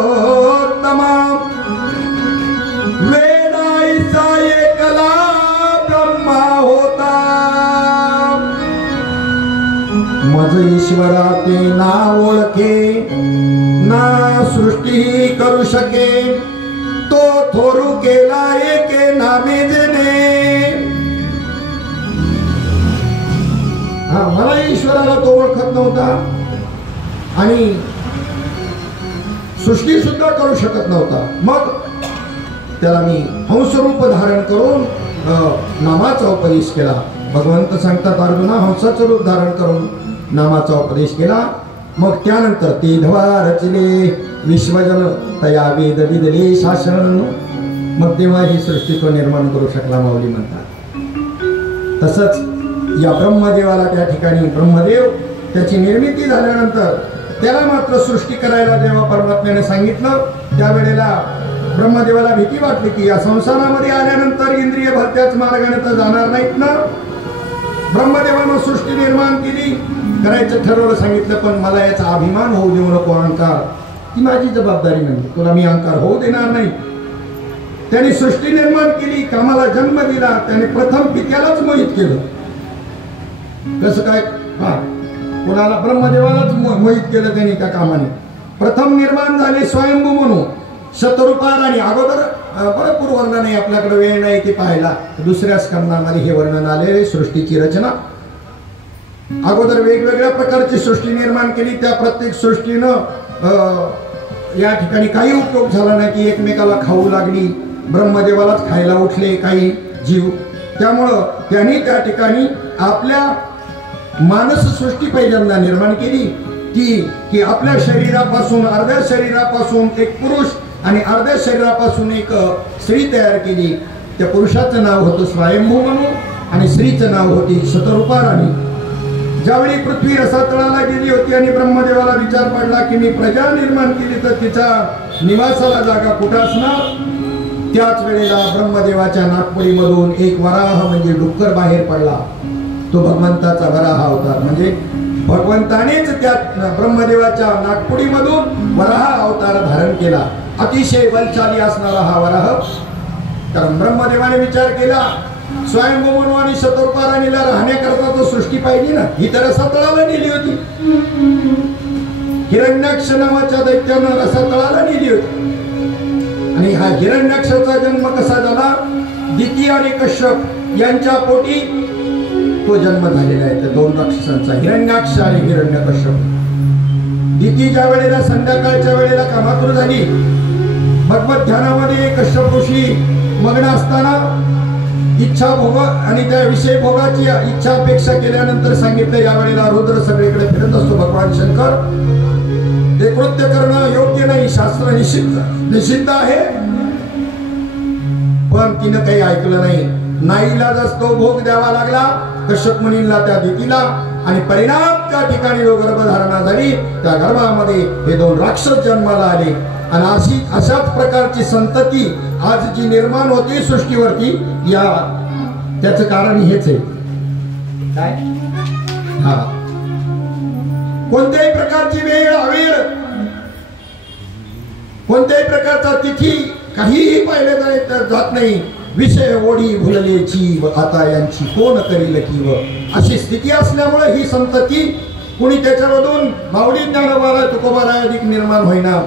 वेदाईचा एकला ब्रह्मा होता. मज ईश्वरा ते ना ओळखे ना सृष्टी करू शके, तो थोरू केला एके नामे जेने. मला ईश्वराला तो ओळखत नव्हता आणि सृष्टी सुद्धा करू शकत नव्हता. मग त्याला मी हंसरूप धारण करून नामाचा उपदेश केला. भगवंत सांगतात अर्जुना, हंसाचं रूप धारण करून नामाचा उपदेश केला. मग त्यानंतर ते धवा रचले विश्वजन तया वेद विदले शासन. मग तेव्हा ही सृष्टी तो निर्माण करू शकला माऊली म्हणतात. तसंच या ब्रह्मदेवाला त्या ठिकाणी ब्रह्मदेव त्याची निर्मिती झाल्यानंतर त्याला मात्र सृष्टी करायला जेव्हा परमात्म्याने सांगितलं त्यावेळेला ब्रह्मदेवाला भीती वाटली की या संसारामध्ये आल्यानंतर इंद्रिय भलत्याच मार्गाने तर जाणार नाहीत ना. ब्रह्मदेवानं सृष्टी निर्माण केली, करायचं ठरवलं, सांगितलं, पण मला याचा अभिमान होऊ देऊ नको, अहंकार, ती माझी जबाबदारी नाही, तुला मी अहंकार होऊ देणार नाही. त्याने सृष्टी निर्माण केली, कामाला जन्म दिला. त्याने प्रथम पित्यालाच मोहित केलं. कसं काय? कोणाला? ब्रह्मदेवालाच मोहित केलं त्याने त्या कामाने. प्रथम निर्माण झाले स्वयंभू म्हणून शतरूपार. आणि अगोदर भरपूर वर्णन आहे, आपल्याकडे वेळ नाही ते पाहायला. दुसऱ्या स्कंदामध्ये हे वर्णन आले सृष्टीची रचना. अगोदर वेगवेगळ्या प्रकारची सृष्टी निर्माण केली. त्या प्रत्येक सृष्टीनं या ठिकाणी काही उपयोग झाला नाही की एकमेकाला खाऊ लागली. ब्रह्मदेवालाच खायला उठले काही जीव. त्यामुळं त्यांनी त्या ठिकाणी आपल्या मानस सृष्टी पहिल्यांदा निर्माण केली. ती की आपल्या शरीरापासून, अर्ध्या शरीरापासून एक पुरुष आणि अर्ध्या शरीरापासून एक स्त्री तयार केली. त्या पुरुषाचं नाव होतं स्वयंभू म्हणून आणि स्त्रीचं नाव होती शतरूपाराणी. ज्यावेळी पृथ्वी रसातळाला गेली होती आणि ब्रह्मदेवाला विचार पडला की मी प्रजा निर्माण केली तर तिच्या निवासाला जागा कुठं असणार. त्याच वेळेला ब्रह्मदेवाच्या नागपुडीमधून एक वराह म्हणजे डुक्कर बाहेर पडला. तो भगवंताचा वराह अवतार. म्हणजे भगवंतानेच त्या ब्रह्मदेवाच्या नागपुडीमधून वराह अवतार धारण केला. अतिशय बलशाली असणारा हा वराह. कारण ब्रह्मदेवाने विचार केला स्वयंभू म्हणू आणि शतरूपाराणीला राहण्याकरता तो सृष्टी पाहिजे ना. ही तर रसातळाला नेली होती. हिरण्याक्ष नावाच्या दैत्यानं रसातळाला नेली होती. आणि हा हिरण्याक्षाचा जन्म कसा झाला? दिती आणि कश्यप यांच्या पोटी तो जन्म झालेला आहे. त्या दोन राक्षसांचा, हिरण्याक्ष आणि हिरण्यकश्यप. दिती ज्या वेळेला संध्याकाळच्या वेळेला कामातुर झाली, भगवत ध्यानामध्ये कश्यप ऋषी मग्न असताना इच्छा भोग आणि त्या विषय भोगाची इच्छा अपेक्षा केल्यानंतर सांगितलं या वेळेला रुद्र सगळीकडे फिरत असतो. भगवान शंकर ते कृत्य करणं योग्य नाही, शास्त्र निषिद्ध आहे. पण तिनं काही ऐकलं नाही. नाईलाज असतो भोग द्यावा लागला कश्यप मुनींना त्या दितीला. आणि परिणाम त्या ठिकाणी जो गर्भधारणा झाली त्या गर्भामध्ये हे दोन राक्षस जन्माला आले. आणि अशाच प्रकारची संतती आज जी निर्माण होती सृष्टीवरती, या त्याचं कारण हेच आहे. काय? हा, कोणत्याही प्रकारची वेळ अवेळ, कोणत्याही प्रकारचा तिथी काहीही पाहिले जात नाही. विषय ओढी भुललेची व आता यांची कोण करील की व अशी स्थिती असल्यामुळे ही संतती कुणी त्याच्यामधून माऊली ज्ञानोबा तुकोबाराय अधिक निर्माण होईना,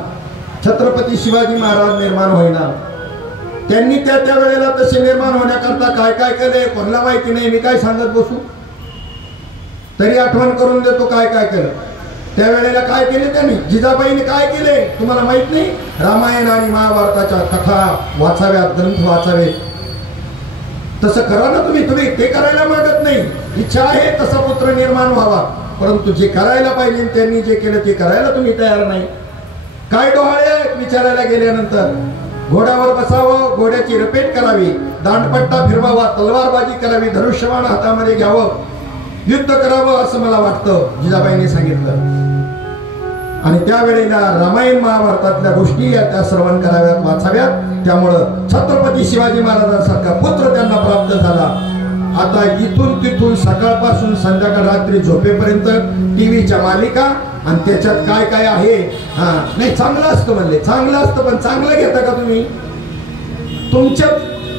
छत्रपती शिवाजी महाराज निर्माण होईना. त्यांनी त्या त्या वेळेला तसे निर्माण होण्याकरता काय काय केले कोणाला माहिती नाही, मी काय सांगत बसू. तरी आठवण करून देतो काय काय केलं. त्यावेळेला काय केले त्यांनी, जिजाबाईने काय केले तुम्हाला माहित नाही. रामायण आणि महाभारताच्या कथा वाचाव्यात, ग्रंथ वाचावे. तसं करा ना तुम्ही ते करायला मागत नाही. इच्छा आहे तसा पुत्र निर्माण व्हावा, परंतु जे करायला पाहिजे त्यांनी जे केलं ते करायला तुम्ही तयार नाही. काय डोहाळे विचारायला गेल्यानंतर, घोड्यावर बसावं, घोड्याची रपेट करावी, दांडपट्टा फिरवावा, तलवारबाजी करावी, धनुष्यबाण हातामध्ये घ्यावं, युद्ध करावं असं मला वाटतं, जिजाबाईंनी सांगितलं. आणि त्यावेळेला रामायण महाभारतातल्या गोष्टी त्या श्रवण कराव्यात, वाचाव्यात. त्यामुळं छत्रपती शिवाजी महाराजांसारखा पुत्र त्यांना प्राप्त झाला. आता इथून तिथून सकाळपासून संध्याकाळ रात्री झोपेपर्यंत टीव्हीच्या मालिका आणि त्याच्यात काय काय आहे. हा नाही चांगलं असतं म्हणले, चांगलं असतं, पण चांगलं घेता का तुम्ही?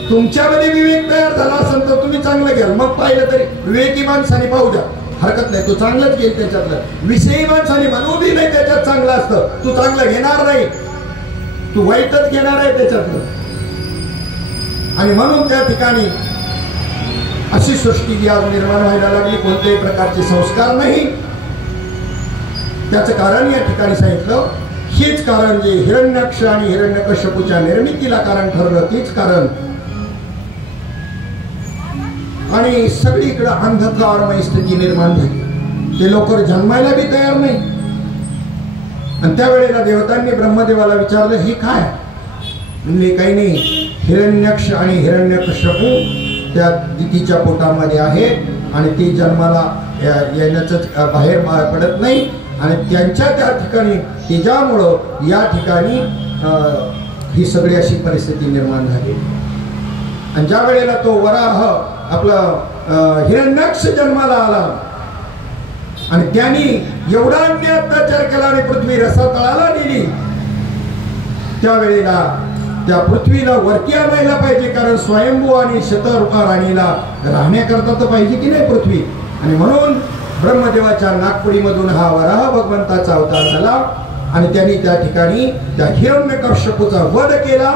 तुमच्यामध्ये विवेक तयार झाला असेल तर तुम्ही चांगलं घ्याल. मग पाहिलं तरी विवेकी माणसाने पाहू द्या, हरकत नाही, तो चांगलंच घेईल. त्याच्यातलं विषयी माणसाने म्हणू बी नाही त्याच्यात चांगलं असतं, तू चांगलं घेणार नाही, तू वाईटच घेणार आहे त्याच्यातलं. आणि म्हणून त्या ठिकाणी अशी सृष्टी जी आज निर्माण व्हायला लागली, कोणत्याही प्रकारचे संस्कार नाही. त्याचं कारण या ठिकाणी सांगितलं. हेच कारण जे हिरण्याक्ष आणि हिरण्यकश्यपूच्या निर्मितीला कारण ठरलं, तेच कारण. आणि सगळीकडे अंधकारमय स्थिती निर्माण झाली. ते लवकर जन्मायला बी तयार नाही. आणि त्यावेळेला देवतांनी ब्रह्मदेवाला विचारलं, हे काय म्हणजे? काही नाही, हिरण्याक्ष आणि हिरण्यकश्यपू त्या दितीच्या पोटामध्ये आहे आणि ती जन्माला येण्याचं बाहेर पडत नाही. आणि त्यांच्या त्या ठिकाणी त्याच्यामुळं या ठिकाणी ही सगळी अशी परिस्थिती निर्माण झाली. आणि ज्या वेळेला तो वराह आपला हिरण्याक्ष जन्माला आला आणि त्यांनी एवढा अन्याय अत्याचार केला आणि पृथ्वी रसातळाला नेली, त्यावेळेला त्या पृथ्वीला वरती आणायला पाहिजे, कारण स्वयंभू आणि शतरूपा राणीला राहण्याकरता तर पाहिजे की नाही पृथ्वी. आणि म्हणून ब्रह्मदेवाच्या नागपुडीमधून हा वराह भगवंताचा अवतार झाला आणि त्यांनी त्या ठिकाणी त्या हिरण्यकश्यपूचा वध केला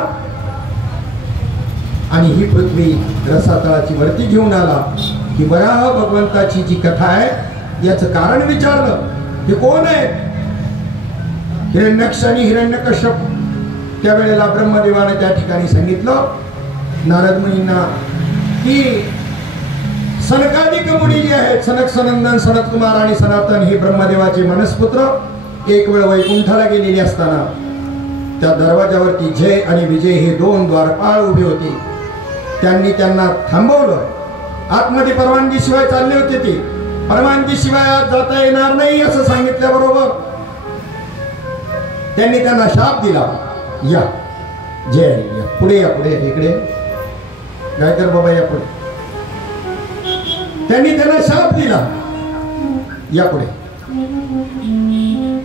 आणि ही पृथ्वी रसातळाची वरती घेऊन आला. ही वराह भगवंताची जी कथा आहे याचं कारण विचारलं, हे कोण आहे? हिरण्याक्ष आणि हिरण्यकश्यप. त्यावेळेला ब्रह्मदेवाने त्या ठिकाणी सांगितलं नारद मुनींना की सनकादिक मुनी जे आहेत, सनक, सनंदन, सनत कुमार आणि सनातन हे ब्रह्मदेवाचे मनस्पुत्र एक वेळ वैकुंठाला गेलेले असताना त्या दरवाजावरती जय आणि विजय हे दोन द्वारपाळ उभे होते. त्यांनी त्यांना थांबवलं. आतमध्ये परवानगी शिवाय चालले होते ते. परवानगी शिवाय आत जाता येणार नाही असं सांगितल्याबरोबर त्यांनी त्यांना शाप दिला, या जय या पुढे, या पुढे, इकडे गायकर बाबा या पुढे. त्यांनी त्यांना शाप दिला, या पुढे,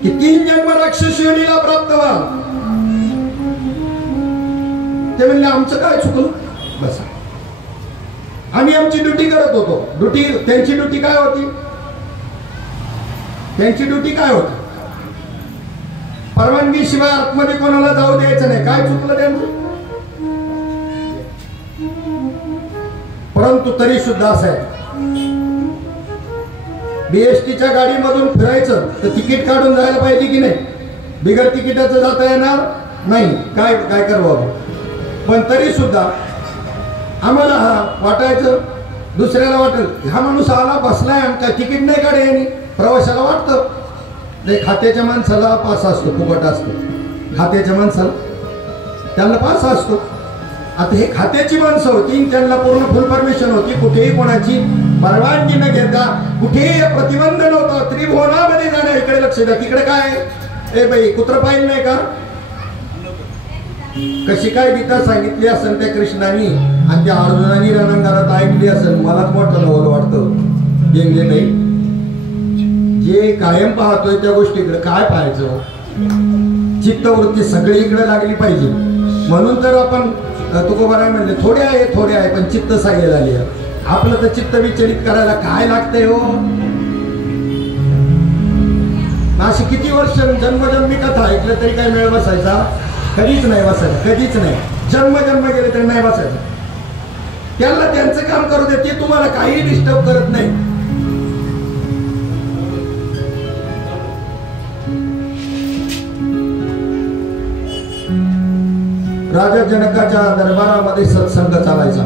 की 3 जन्म राक्षस योनीला प्राप्त व्हा. ते म्हणले आमचं काय चुकलं, बसा, आम्ही आमची ड्युटी करत होतो. त्यांची ड्युटी काय होती? त्यांची ड्युटी काय होती? परवानगी शिवाय आतमध्ये कोणाला जाऊ द्यायचं नाही. काय चुकलं त्यांचं? परंतु तरी सुद्धा असं आहे, बीएसटीच्या गाडीमधून फिरायचं तर तिकीट काढून जायला पाहिजे की नाही? बिगर तिकिटाचं जाता येणार नाही. काय करावं? पण तरी सुद्धा आम्हाला वाटायचं, दुसऱ्याला वाटेल हा माणूस आला बसलाय आणि काय तिकीट नाही काढे यांनी. प्रवाशाला वाटतं नाही, खात्याच्या माणसाला पास असतो, फुकट असतो. खात्याच्या माणसाला त्यांना पास असतो. आता हे खात्याची माणसं होती, त्यांना पूर्ण फुल परमिशन होती. कुठेही कोणाची परवानगी न घेता, कुठेही प्रतिबंध नव्हता. त्रिभुवनामध्ये जाण्या, इकडे लक्ष द्या, तिकडे काय ए बाई कुत्र पाहिजे नाही का? कशी काय गीता सांगितली असेल त्या कृष्णाने आणि त्या अर्जुनाने रणांगणात ऐकली असेल. मलाच मोठं नवल वाटतं. गेंगे नाही, जे कायम पाहतोय त्या गोष्टीकडे काय पाहायचं? चित्तवृत्ती सगळीकडे लागली पाहिजे. म्हणून तर आपण तुकोबाराय म्हणले थोडे आहे पण चित्त साह्य झाली. आपलं तर चित्त विचलित करायला काय लागतंय हो? अशी किती वर्ष जन्मजन्मी कथा ऐकलं तरी काय मेळ बसायचा? कधीच नाही बसायचा, कधीच नाही. जन्म गेले तरी नाही बसायचं. त्यांना त्यांचं काम करू दे, ते तुम्हाला काही डिस्टर्ब करत नाही. राजा जनकाच्या दरबारामध्ये सत्संग चालायचा.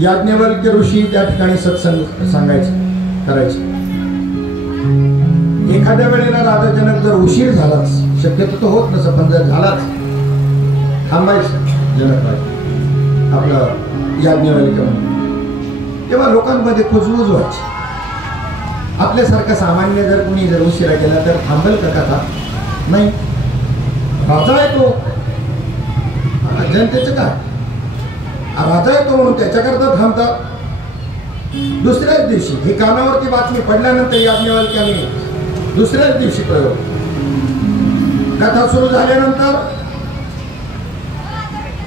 याज्ञवल्क्य ऋषी त्या ठिकाणी सत्संग सांगायचे, करायचे. एखाद्या वेळेला राजा जनक जर उशीर झालाच, शक्यतो तो होत नसं, पण जर झालाच, थांबायचं जनक आपलं याज्ञवल्क्य म्हणून. तेव्हा लोकांमध्ये कुजबुज व्हायची. आपल्यासारखा सामान्य जर कुणी जर उशिरा केला तर थांबेल का कथा? नाही. राजा आहे तो, जनतेचं काय, राजा आहे तो म्हणून त्याच्याकरता थांबतात. दुसऱ्याच दिवशी ही कानावरती बातमी पडल्यानंतर याज्ञवल्क्याने दुसऱ्याच दिवशी प्रयोग, कथा सुरू झाल्यानंतर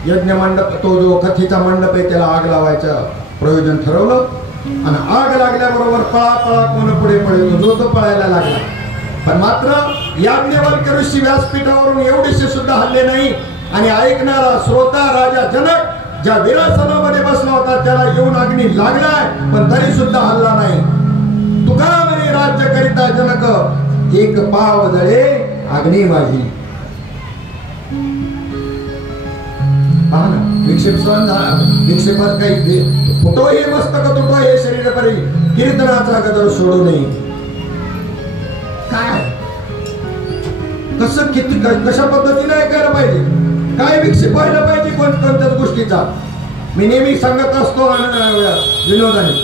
यज्ञ मंडप, तो जो कथेचा मंडप आहे त्याला आग लावायचं प्रयोजन ठरवलं. आणि आग लागल्याबरोबर पळा पळा कोण पुढे पळतो, जो तो पळायला लागला. पण मात्र याज्ञवल्क्य ऋषी व्यासपीठावरून एवढेसे सुद्धा हल्ले नाही. आणि ऐकणारा श्रोता राजा जनक ज्या विरासनामध्ये बसला होता त्याला येऊन अग्नी लागलाय, पण तरी सुद्धा हल्ला नाही. तुका म्हणे राज्य करिता जनक, एक पाव जळे अग्नी माझी. पहा ना, विक्षेपात काही फुटो हे मस्तक तुटो हे शरीर परी, कीर्तनाचा गदर सोडू नये. काय कसं किती कशा पद्धतीने ऐकायला पाहिजे, काय विक्षेप व्हायला पाहिजे कोणत्याच गोष्टीचा. मी नेहमी सांगत असतो विनोदाने,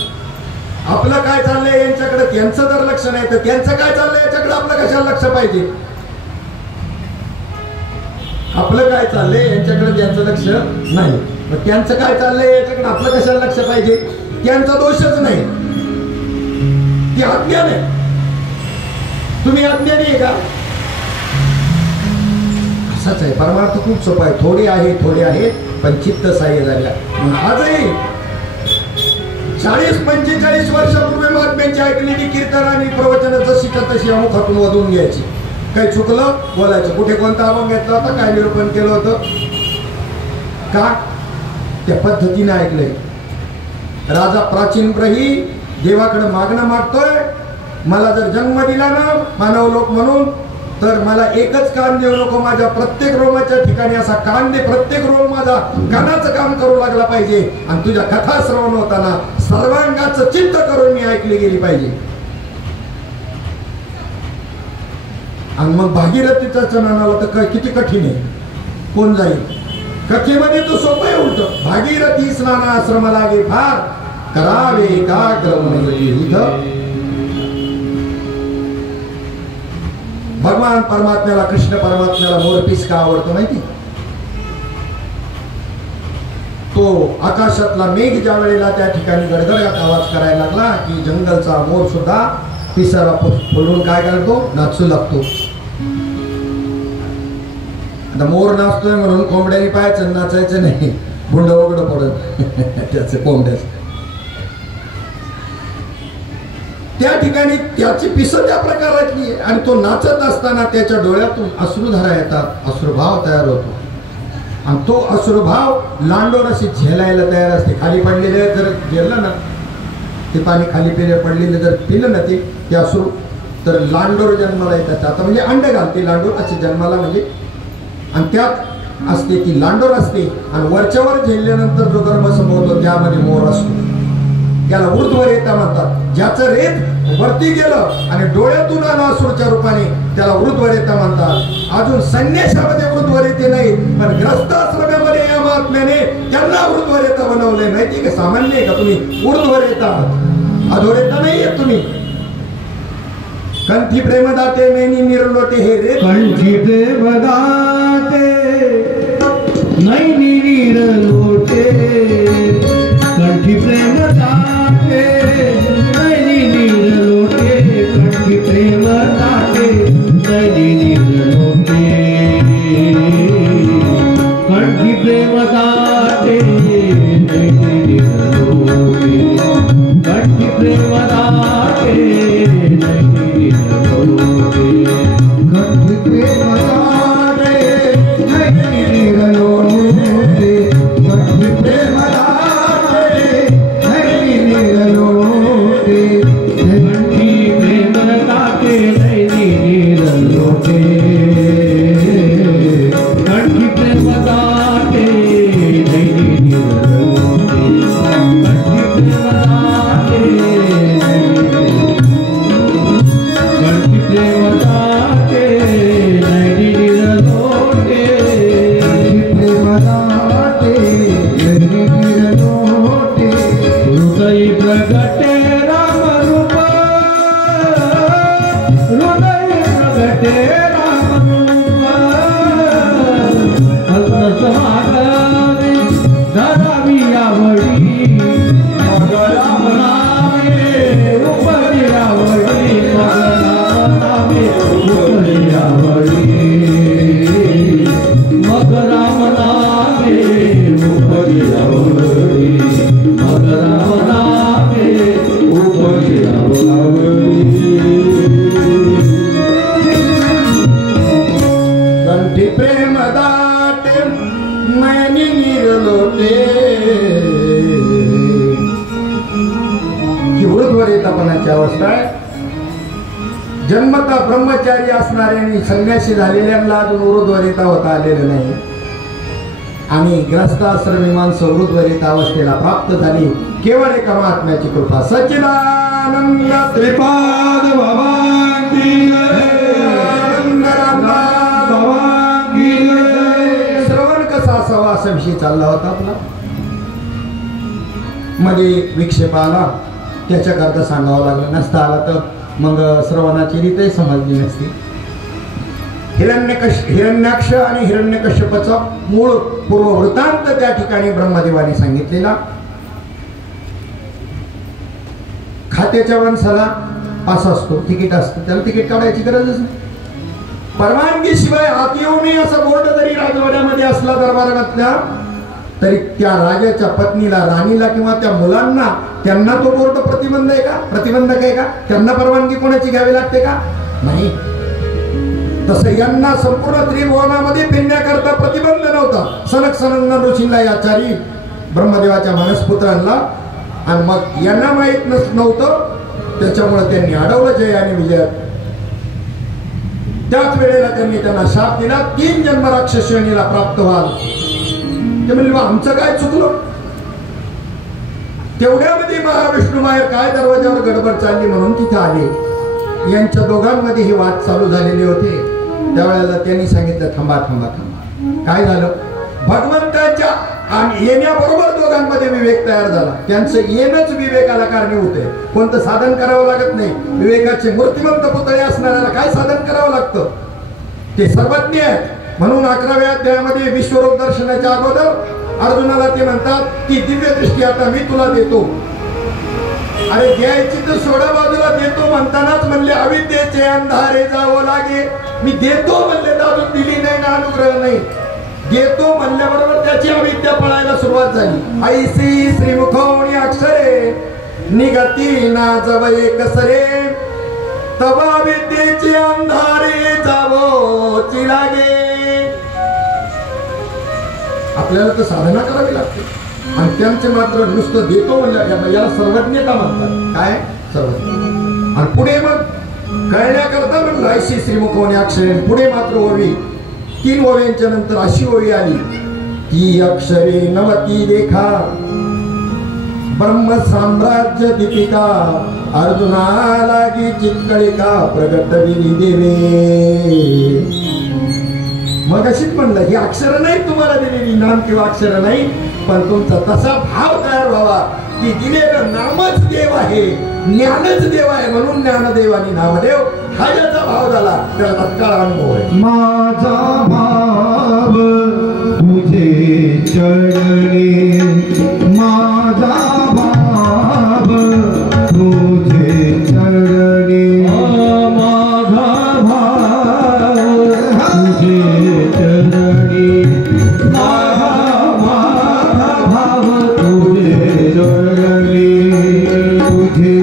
आपलं काय चाललंय यांच्याकडे त्यांचं जर लक्ष नाही तर त्यांचं काय चाललंय याच्याकडे आपलं कशाला लक्ष पाहिजे. आपलं काय चाललंय यांच्याकडे त्यांचं लक्ष नाही, मग त्यांचं काय चाललंय याच्याकडे आपलं कशाला लक्ष पाहिजे. त्यांचा दोषच नाही, ती अज्ञान आहे. तुम्ही अज्ञानी आहे का? असंच आहे. परमार्थ खूप सोपा आहे. थोडे आहे पण चित्त सहाय्य झाल्या. आजही 40-45 वर्षापूर्वी महात्म्यांची ऐकलेली कीर्तन आणि प्रवचन जशी तशी अमुखातून वधून घ्यायची. काही चुकलं बोलायचं, कुठे कोणता अभंग घेतला होता, काय निरूपण केलं होतं, का त्या पद्धतीने ऐकलंय. राजा प्राचीन प्रही देवाकडे मागणं मागतोय, मला जर जन्म दिला ना मानव लोक म्हणून, तर मला एकच कान देऊ नको, माझ्या प्रत्येक रोमाच्या ठिकाणी असा कान दे, प्रत्येक रोम माझा कानाचं काम करू लागला पाहिजे. आणि तुझ्या कथा श्रवण होताना सर्वांगाचं चिंत करून मी ऐकली गेली पाहिजे. आणि मग भागीरथीचा चनाला तर किती कठीण आहे, कोण जाईल. कथेमध्ये तो सोपं आहे उलट. भागीरथी स्नानाश्रम लागे फार, करावे एकाग्र मन. भगवान परमात्म्याला, कृष्ण परमात्म्याला मोरपीस का आवडतो माहिती? तो आकाशातला मेघ ज्या वेळेला त्या ठिकाणी गडगडाट आवाज करायला लागला की जंगलचा मोर सुद्धा पिसाला फुलवून काय करतो, नाचू लागतो. आता मोर नाचतोय म्हणून कोंबड्याने पाहायचं, नाचायचं नाही, भुंड उघड पडत त्याचं कोंबड्याचं. त्या ठिकाणी त्याची पिस त्या प्रकारातली आहे. आणि तो नाचत असताना त्याच्या डोळ्यातून अश्रुधारा येतात, अश्रुभाव तयार होतो. आणि तो अश्रुभाव लांडोर अशी झेलायला तयार असते. खाली पडलेले जर गेलं ना, ते पाणी खाली पडलेलं जर पिलं ना ते अश्रू, तर लांडोर जन्माला येतात. आता म्हणजे अंड घालते लांडोर अशी जन्माला, म्हणजे. आणि त्यात असते ती लांडोर असते. आणि वरच्यावर झेलल्यानंतर जो गर्भसम होतो त्यामध्ये मोर असतो. त्याला ऊर्ध्वरेता म्हणतात. ज्याचं रेत वरती गेलं आणि डोळ्यातून आलं अश्रूच्या रूपाने त्याला ऊर्ध्वरेता म्हणतात. अजून संन्यासामध्ये ऊर्ध्वरेते नाही, पण ग्रस्ताश्रमामध्ये या महात्म्याने त्यांना ऊर्ध्वरेता बनवले. माहिती का? सामान्य आहे का तुम्ही? ऊर्ध्वरेता, अधोरेता नाहीये तुम्ही. कंठी प्रेमदाते मेनी निर्लोटे हे रे, कंठी प्रेमदाते नैनी निर्लोटे, कंठी प्रेमदाते नैनी निर्लोटे, कंठी प्रेमदाते नैनी निर्लोटे, कंठी प्रेमदाते नैनी निर्लोटे, कंठी प्रेमदाते नैनी निर्लोटे, कंठी प्रेमदाते नैनी निर्लोटे. मग राम नामे उपजियावळी मग राम नामे उपजियावळी मग राम नामे उपजियावळी मग राम नामे उपजियावळी कंठी प्रेम दाटे मैनी निरलोटे ही वृद्धवरितापणाची अवस्था आहे. जन्मता ब्रह्मचारी असणाऱ्यांनी संन्यासी झालेल्यांना अजून वृद्धवरिता होता आलेलं नाही आणि ग्रस्ताश्रमी माणसं वृद्धवरिता अवस्थेला प्राप्त झाली केवळ एका महात्म्याची कृपा. सच्चिदानंद श्रीपाद भवानी श्रवण कसा असावा असा विषय चालला होता आपला. मध्ये विक्षेप आला त्याच्याकरता सांगावं लागलं. नसता आला तर मग श्रवणाची रीतही समजली नसती. हिरण्याक्ष आणि हिरण्यकश्यपाचा मूळ पूर्व वृत्तांत त्या ठिकाणी ब्रह्मदेवाने सांगितलेला. खात्याच्या माणसाला पास असतो, तिकीट असतं, त्याला तिकीट काढायची गरजच नाही. परवानगी शिवाय आत येऊ नये असा बोर्ड जरी राजवाड्यामध्ये असला दरबारातल्या तरी त्या राजाच्या पत्नीला, राणीला किंवा त्या मुलांना त्यांना तो बोर्ड प्रतिबंधक आहे का? त्यांना परवानगी कोणाची घ्यावी लागते का? नाही. तसं यांना संपूर्ण त्रिभुवनामध्ये फिरण्याकरता प्रतिबंध नव्हता. सनक सनंदन ऋषींना याचारी ब्रह्मदेवाच्या मानसपुत्रांना आणि मग यांना माहित नव्हतं त्याच्यामुळे त्यांनी अडवलं जय आणि विजय. त्याच वेळेला त्यांनी त्यांना शाप दिला 3 जन्म राक्षस श्रेणीला प्राप्त व्हाल. ते म्हणले आमचं काय चुकलं. तेवढ्यामध्ये महाविष्णू माहेर काय दरवाजावर गडबड चालली म्हणून तिथे आले. यांच्या दोघांमध्ये ही वाद चालू झालेली होती. त्यावेळेला त्यांनी सांगितलं थांबा थांबा थांबा. काय झालं? भगवंताच्या आणि येण्याबरोबर दोघांमध्ये विवेक तयार झाला. त्यांचं येणंच विवेकाला कारणीभूत आहे. कोणतं साधन करावं लागत नाही. विवेकाचे मूर्तिमंत पुतळे असणाऱ्याला काय साधन करावं लागतं? ते सर्वज्ञ आहेत. म्हणून 11व्या अध्यायामध्ये विश्वरूप दर्शनाच्या अगोदर अर्जुनाला ते म्हणतात की दिव्य दृष्टी आता मी तुला देतो. अरे द्यायची तर सोडा बाजूला देतो म्हणतानाच म्हणले अविद्येचे अंधारे जावं लागे. मी देतो म्हणले तर अजून दिली नाही ना अनुग्रह नाही. देतो म्हणल्याबरोबर त्याची अविद्या पळायला सुरुवात झाली. ऐसी श्रीमुखोणी अक्षरे निगती ना जवये कसरे तवा विद्येचे अंधारे जावोची लागे. आपल्याला तर साधना करावी लागते आणि त्यांचे मात्र नुसतं देतो म्हणलं याला सर्वज्ञता म्हणतात. काय सर्वज्ञ. आणि पुढे मग कळण्याकरता म्हणलं ऐशी श्रीमुखोणी अक्षरे. पुढे मात्र ओवी 3 ओव्यांच्या नंतर अशी ओवी आली ती अक्षरे नवती देखा ब्रह्म साम्राज्य दीपिका अर्जुना लागी चित्कळिका प्रगट विनी देवे. मग अशीच म्हणलं ही अक्षरं नाही तुम्हाला दिलेली नाम किंवा अक्षरं नाही पण तुमचा तसा भाव तयार व्हावा की दिलेलं नामच देव आहे, ज्ञानच देव आहे. म्हणून ज्ञानदेव आणि नामदेव हा ज्याचा भाव झाला त्याला तत्काळ अनुभव आहे. माझा भाव तुझे चरणी माझा भाव तुझे चरणी माझा भाव तुझे चरणी माझा भाव तुझे चरणी तुझे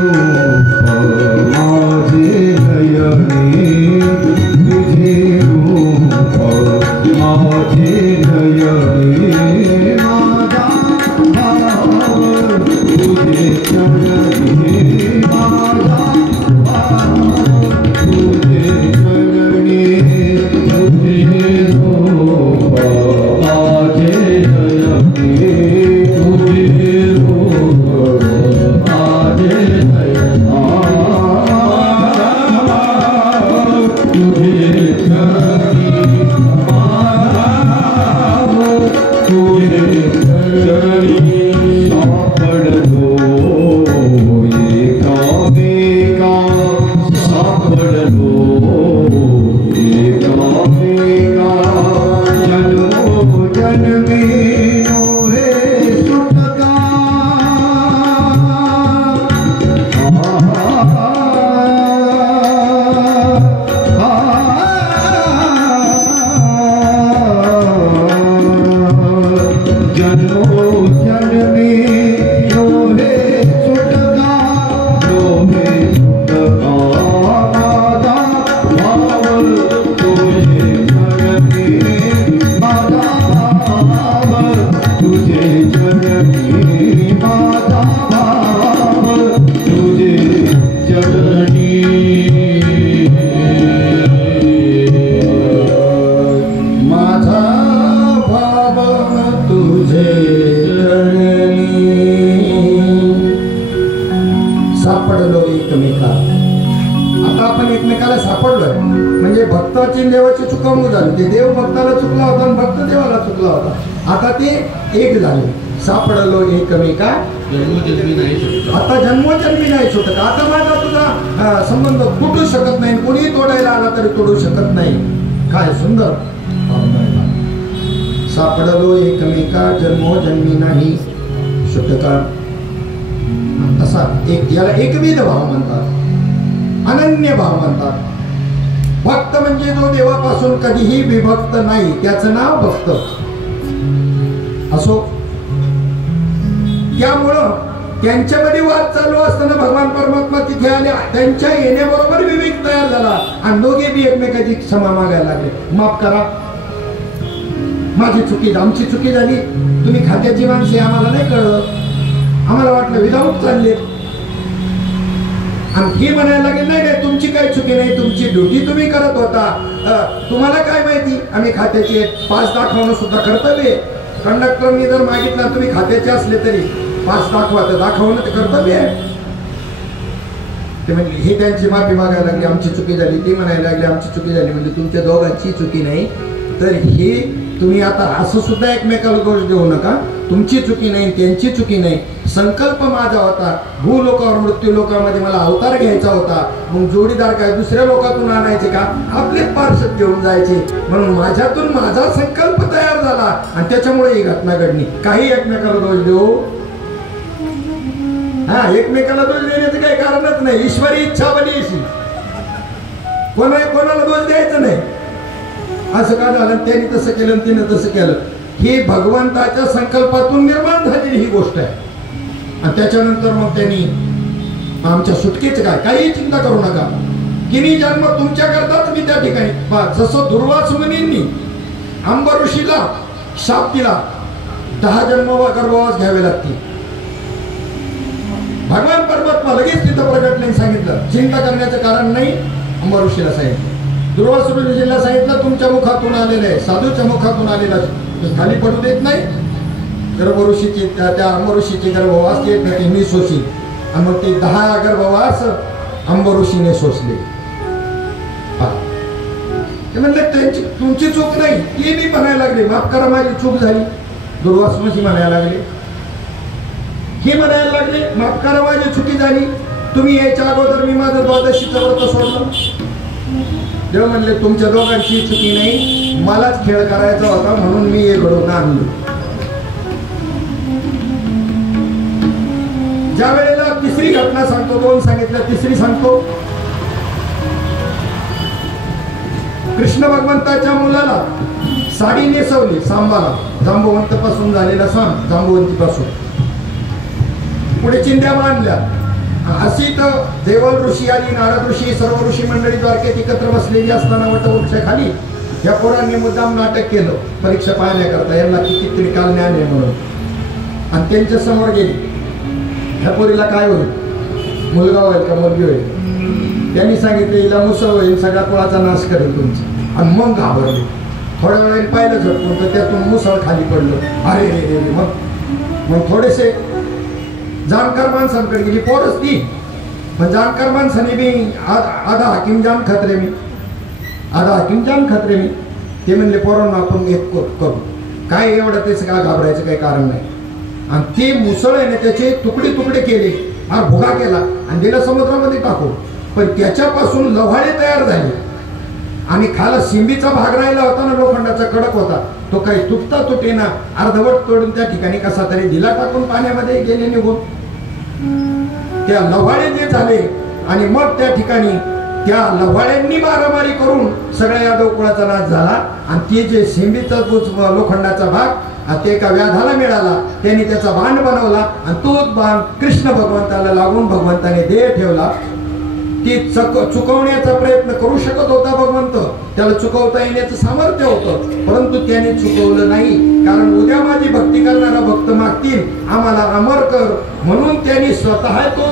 रूप माझे नयनी तुझे रूप माझे नयनी माझा भाव तुझे चरणी माझा भाव तुझे चरणी तुझे रूप माझे नयनी तुझे रूप माझे नयनी तुझे चरणी तुझे चरणी सापडलो एकमेका. आता आपण एकमेकाला सापडलोय म्हणजे भक्ताची देवाची चुकवणूक झाली. ते देव भक्ताला चुकला होता आणि भक्त देवाला चुकला होता. आता ते एक झाले, सापडलो एकमेका. जन्मोजन्मी नाही शकत. आता जन्मोजन्मी नाही सुटत. आता माझा तुझा संबंध तुटू शकत नाही. कोणी तोडायला आला तरी तोडू शकत नाही. काय सुंदर सापडलो एकमेका, जन्मोजन्मी नाही सुटका. असा एक, याला एकविध भाव म्हणतात, अनन्य भाव म्हणतात. भक्त म्हणजे जो देवापासून कधीही विभक्त नाही, त्याचं नाव भक्त असो. त्यामुळं त्यांच्यामध्ये वाद चालू असताना भगवान परमात्मा तिथे आले. त्यांच्या येण्याबरोबर विवेक तयार झाला आणि दोघे बी एकमेकाची क्षमा मागायला लागले. माफ करा, माझी चुकी, आमची चुकी झाली. तुम्ही खात्याची माणसे, आम्हाला नाही कळलं, आम्हाला वाटलं विदाऊट चालले. आणि हे म्हणायला लागले नाही नाही, तुमची काही चुकी नाही, तुमची ड्युटी तुम्ही करत होता. तुम्हाला काय माहिती आम्ही खात्याचे. पास दाखवणं सुद्धा कर्तव्य. कंडक्टरनी जर मागितला तुम्ही खात्याचे असले तरी पास दाखवा, तर दाखवणं ते कर्तव्य आहे. ते म्हणजे हे त्यांची माफी मागायला लागली, आमची चुकी झाली. ते म्हणायला लागले आमची चुकी झाली. म्हणजे तुमच्या दोघांची चुकी नाही. तर हे तुम्ही आता असं सुद्धा एकमेकाला दोष देऊ नका. तुमची चुकी नाही, त्यांची चुकी नाही. संकल्प माझा होता, भूलोकावर मृत्यू लोकामध्ये मला अवतार घ्यायचा होता. मग जोडीदार काय दुसऱ्या लोकातून आणायचे का? आपले पार्षद घेऊन जायचे. म्हणून माझ्यातून माझा संकल्प तयार झाला आणि त्याच्यामुळे ही घटना घडली. काही एकमेकाला दोष देऊ, हा, एकमेकाला दोष देण्याचं काही कारणच नाही. ईश्वरी इच्छा बनीशी कोणाला दोष द्यायचं नाही. असं का झालं, त्यांनी तसं केलं, तिने तसं केलं. ही भगवंताच्या संकल्पातून निर्माण झालेली ही गोष्ट आहे. आणि त्याच्यानंतर मग त्यांनी आमच्या सुटकेचं काय, काही चिंता करू नका. किनी जन्म तुमच्या करताच मी त्या ठिकाणी. जसं दुर्वास मुनींनी अंब ऋषीला शाप दिला, 10 जन्म गर्भवास घ्यावे लागतील. भगवान परमात्मा लगेच तिथं प्रकट नाही सांगितलं, चिंता करण्याचं कारण नाही. अंब ऋषीला सांगितलं, दुर्वास ऋषीला सांगितलं तुमच्या मुखातून आलेलं आहे, साधूच्या मुखातून आलेलं खाली पडू देत नाही. गर्भऋषीची त्या अंबऋषीचे गर्भवास ते मी सोशी. आणि मग ते 10 गर्भवास अंबऋषीने सोसले. ते म्हणले त्यांची तुमची चूक नाही. ते मी म्हणायला लागले माफ करा माझी चूक झाली. दुर्वास ऋषी म्हणायला लागले, हे म्हणायला लागले माफ करा माझी चुकी झाली. तुम्ही यायच्या अगोदर मी माझं द्वादशीचं व्रत सोडलं. देव म्हणले तुमच्या दोघांची चुकी नाही, मलाच खेळ करायचा होता म्हणून मी हे घडवून आणलो. ज्या वेळेला तिसरी घटना सांगतो, 2 सांगितल्या, तिसरी सांगतो. कृष्ण भगवंताच्या मुलाला साडी नेसवली सांबाला, जांबुवंत पासून झालेला सांब, जांबुवंती पासून पुढे चिंध्या बांधल्या. अशी तर देवल ऋषी आली, नारद ऋषी, सर्व ऋषी मंडळी द्वारकेत एकत्र बसलेली असताना वटवृक्षाखाली या पोरांनी मुद्दाम नाटक केलं परीक्षा पाहण्याकरता, यांना किती त्रिकाल ज्ञान आहे म्हणून. आणि त्यांच्या समोर गेली, ह्या पोरीला काय होईल, मुलगा होईल का मुलगी होईल. त्यांनी सांगितले हिला मुसळ होईल, सगळ्या कुळाचा नाश करेल तुमचा. आणि मग घाबरले. थोड्या वेळाने पाहिलं झटकून तर त्यातून मुसळ खाली पडलं. अरे रे रे. मग थोडेसे जाणकार माणसांकडे गेली, पोरच ती. पण जाणकार माणसाने मी आधा हाकीम जान खत्रे मी, आधा हाकीम जान खत्रे मी. ते म्हणले पोरांना आपण एक करू, काय एवढं त्याचं काय घाबरायचं काही कारण नाही. आणि ते मुसळेने त्याचे तुकडे तुकडे केले, हा भुगा केला आणि दिला समुद्रामध्ये टाकू. पण त्याच्यापासून लव्हाळे तयार झाले आणि खाला शिंबीचा भाग राहिला होता ना, लोखंडाचा कडक होता, तो काही तुटता तुटेना अर्धवट तोडून त्या ठिकाणी कसा तरी दिला टाकून पाण्यामध्ये गेले निघून. त्या लव्हाळे जे झाले आणि मग त्या ठिकाणी त्या लव्हाळ्यांनी मारामारी करून सगळ्या यादव कुळाचा नाश झाला. आणि ते जे शिंबीचा लोखंडाचा भाग ते एका व्याधाला मिळाला, त्यांनी त्याचा बाण बनवला आणि तोच बाण कृष्ण भगवंताला लागून भगवंताने देह ठेवला. ती चुकवण्याचा प्रयत्न करू शकत होता भगवंत, त्याला चुकवता येण्याचं सामर्थ्य होतं, परंतु त्याने चुकवलं नाही. कारण उद्या माझी भक्ती करणारा भक्त मागतील आम्हाला अमर कर, म्हणून त्यांनी स्वतः तो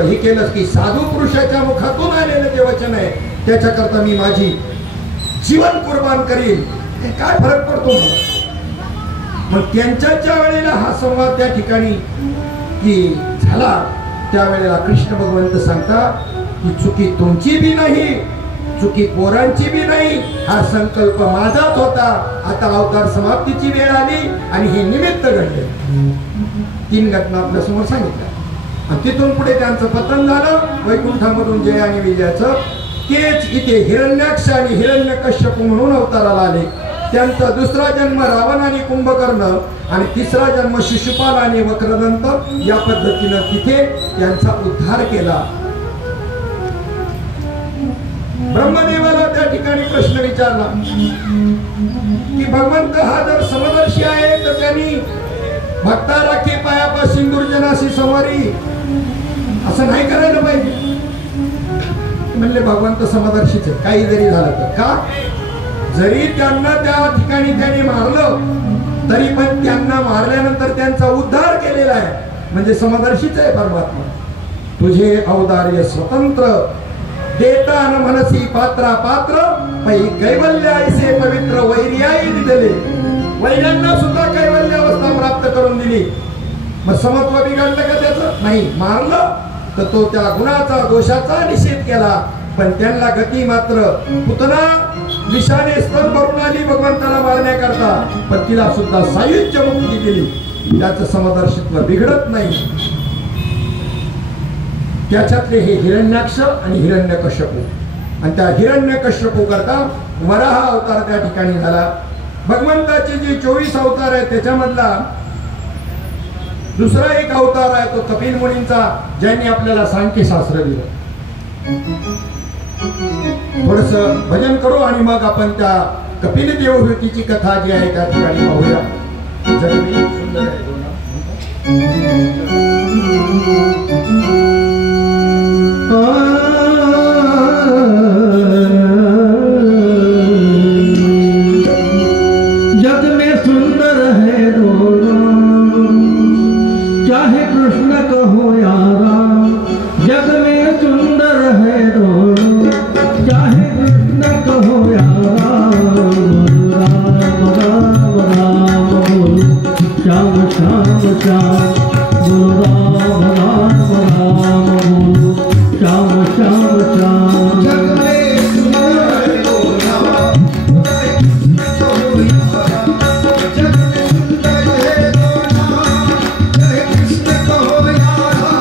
हे केलं की साधू पुरुषाच्या मुखातून आलेलं जे वचन आहे त्याच्याकरता मी माझी जीवन कुर्बान करीन. काय फरक पडतो मला. मग त्यांच्या वेळेला हा संवाद त्या ठिकाणी की झाला त्यावेळेला कृष्ण भगवंत सांगतात की चुकी तुमची बी नाही, चुकी पोरांची बी नाही, हा संकल्प माझाच होता. आता अवतार समाप्तीची वेळ आली आणि हे निमित्त घडले. 3 घटना आपल्या समोर सांगितल्या आणि तिथून पुढे त्यांचं पतन झालं वैकुंठामधून जय आणि विजयाचं. तेच इथे हिरण्याक्ष आणि हिरण्यकश्यप म्हणून अवताराला आले. त्यांचा दुसरा जन्म रावण आणि कुंभकर्ण आणि तिसरा जन्म शिशुपाल आणि वक्रदंत. या पद्धतीनं तिथे त्यांचा उद्धार केला. ब्रह्मदेवाला त्या ठिकाणी प्रश्न विचारला की भगवंत हा जर समदर्शी आहे तर त्यांनी भक्ता राखी पायापा सिंदूरजनाशी संवारी असं नाही करायला पाहिजे. म्हणले भगवंत समदर्शीच काही जरी झालं तर. का? जरी त्यांना त्या ठिकाणी त्यांनी मारलं तरी पण त्यांना मारल्यानंतर त्यांचा उद्धार केलेला आहे म्हणजे समदर्शीच आहे परमात्मा. तुझे औदार्य स्वतंत्र देता न मनसी पात्रा पात्र पै कैवल्य ऐसे पवित्र वैर्याई दिले. वैर्यांना सुद्धा कैवल्य अवस्था प्राप्त करून दिली. मग समत्व बिघडलं का त्याचं? नाही. मारलं तर तो त्या गुणाचा दोषाचा निषेध केला पण त्यांना गती मात्र पुतना विषाने स्तन भरून आली भगवंताला मारण्याकरता पण तिला सुद्धा सायुज्य मुक्ती दिली. त्याचं समदर्शित्व बिघडत नाही. त्याच्यातले हे हिरण्याक्ष आणि हिरण्यकश्यपू आणि त्या हिरण्यकश्यपू करता वराह अवतार त्या ठिकाणी झाला. भगवंताचे जे 24 अवतार आहेत त्याच्यामधला दुसरा एक अवतार आहे तो कपिल मुनींचा ज्यांनी आपल्याला सांख्यशास्त्र दिलं. थोडस भजन करू आणि मग आपण त्या कपिल देवहूतीची कथा जी आहे त्या ठिकाणी पाहूया. जगदी सुंदर आहे. जग में सुंदर है दोनों चाहे कृष्ण कहो यारा. जग में सुंदर है दोनों चाहे कृष्ण कहो यारा. राम राम राम बोलो श्याम श्याम श्याम बोलो. राम राम राम बोलो श्याम श्याम श्याम. जग में सुंदर है दोनों जग में सुंदर है दोनों चाहे कृष्ण कहो यारा.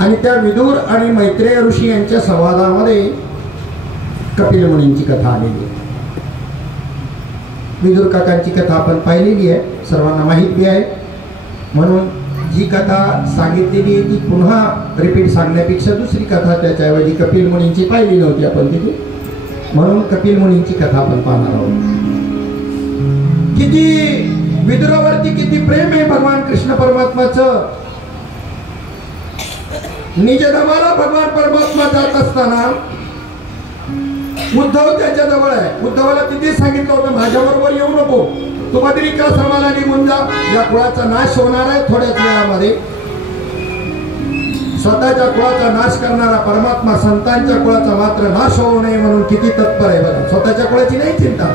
आणि त्या विदुर आणि मैत्रेय ऋषी यांच्या संवादामध्ये कपिल मुनींची कथा आलेली आहे. विदुर काकांची कथा आपण पाहिलेली आहे, सर्वांना माहित बी आहे. म्हणून जी कथा सांगितलेली आहे ती पुन्हा रिपीट सांगण्यापेक्षा दुसरी कथा त्याच्याऐवजी कपिल मुनींची पाहिली नव्हती आपण तिथे, म्हणून कपिल मुनींची कथा आपण पाहणार आहोत. किती विदुरावरती किती प्रेम आहे भगवान कृष्ण परमात्माचं. निजधामाला भगवान परमात्मा जात असताना उद्धव त्याच्या जवळ आहे. उद्धवाला तिथे सांगितलं होतं माझ्याबरोबर येऊ नको, तू बद्रिकाश्रमाला निघून जा, या कुळाचा नाश होणार आहे थोड्याच वेळामध्ये. स्वतःच्या कुळाचा नाश करणारा परमात्मा संतांच्या कुळाचा मात्र नाश होऊ नये म्हणून किती तत्पर आहे बघा. स्वतःच्या कुळाची नाही चिंता,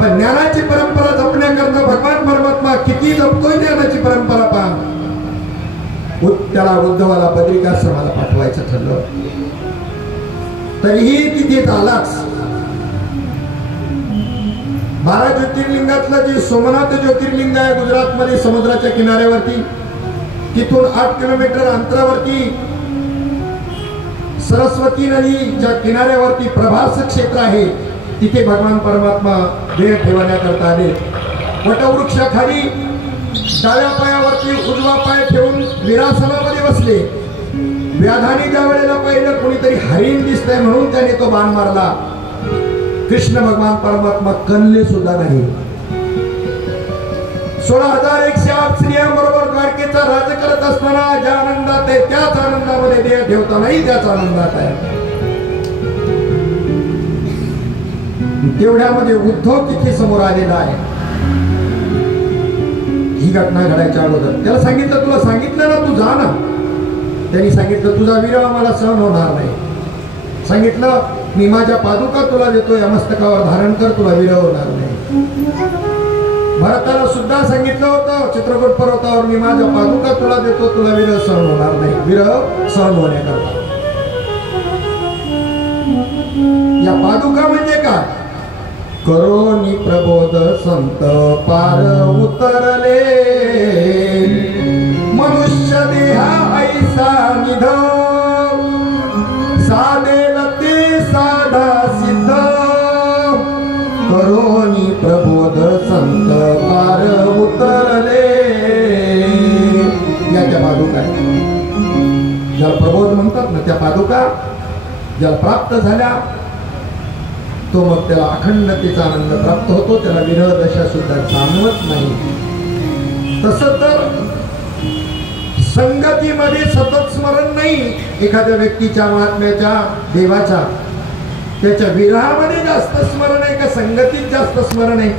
पण ज्ञानाची परंपरा जपण्याकरता भगवान परमात्मा किती जपतोय ज्ञानाची परंपरा पहा. त्याला उद्धवाला बद्रिकाश्रमाला पाठवायचं ठरलं, तरीही तिथे आलाच. 12 ज्योतिर्लिंगातलं जे सोमनाथ ज्योतिर्लिंग आहे गुजरातमध्ये समुद्राच्या किनाऱ्यावरती, तिथून 8 किलोमीटर अंतरावरती सरस्वती नदीच्या किनाऱ्यावरती प्रभास क्षेत्र आहे. तिथे भगवान परमात्मा वेळ ठेवण्याकरता आले. वटवृक्षाखाली डाव्या पायावरती उजवा पाय ठेवून विरासनामध्ये बसले. व्याधाने ज्या वेळेला पाहिलं कोणीतरी हरिण दिसतंय म्हणून त्याने तो बाण मारला. कृष्ण भगवान परमात्मा कणले सुद्धा नाही. 16,108 स्त्रियांबरोबर द्वारकेचा राज करत असताना ज्या आनंदात आहे त्याच आनंदामध्ये देह ठेवतानाही त्याच आनंदात आहे. तेवढ्यामध्ये उद्धव तिथे समोर आलेला आहे. ही घटना घडायच्या अगोदर त्याला सांगितलं, तुला सांगितलं ना तू जा ना. त्यांनी सांगितलं तुझा विरह मला सहन होणार नाही. सांगितलं मी माझ्या पादुका तुला देतो, या मस्तकावर धारण कर, तुला विरह होणार नाही. भरताला सुद्धा सांगितलं होतं चित्रकूट पर्वतावर मी माझ्या पादुका तुला देतो, तुला विरह सहन होणार नाही. विरह सहन होण्याकरता या पादुका म्हणजे काय? करोनी प्रबोध संत पार उतरले, मनुष्य देहा ऐसा निध, साधेल ते साधा सिद्ध. करोनी प्रबोध संत पार उतरले, याच्या पादुका ज्याला प्रबोध म्हणतात ना, त्या पादुका ज्याला प्राप्त झाल्या तो मग त्याला अखंडतेचा आनंद प्राप्त होतो, त्याला विरह दशा सुद्धा जाणवत नाही. तसं तर संगतीमध्ये सतत स्मरण नाही एखाद्या व्यक्तीच्या महात्म्याच्या देवाच्या, त्याच्या विरहामध्ये जास्त स्मरण आहे का संगतीत जास्त स्मरण आहे?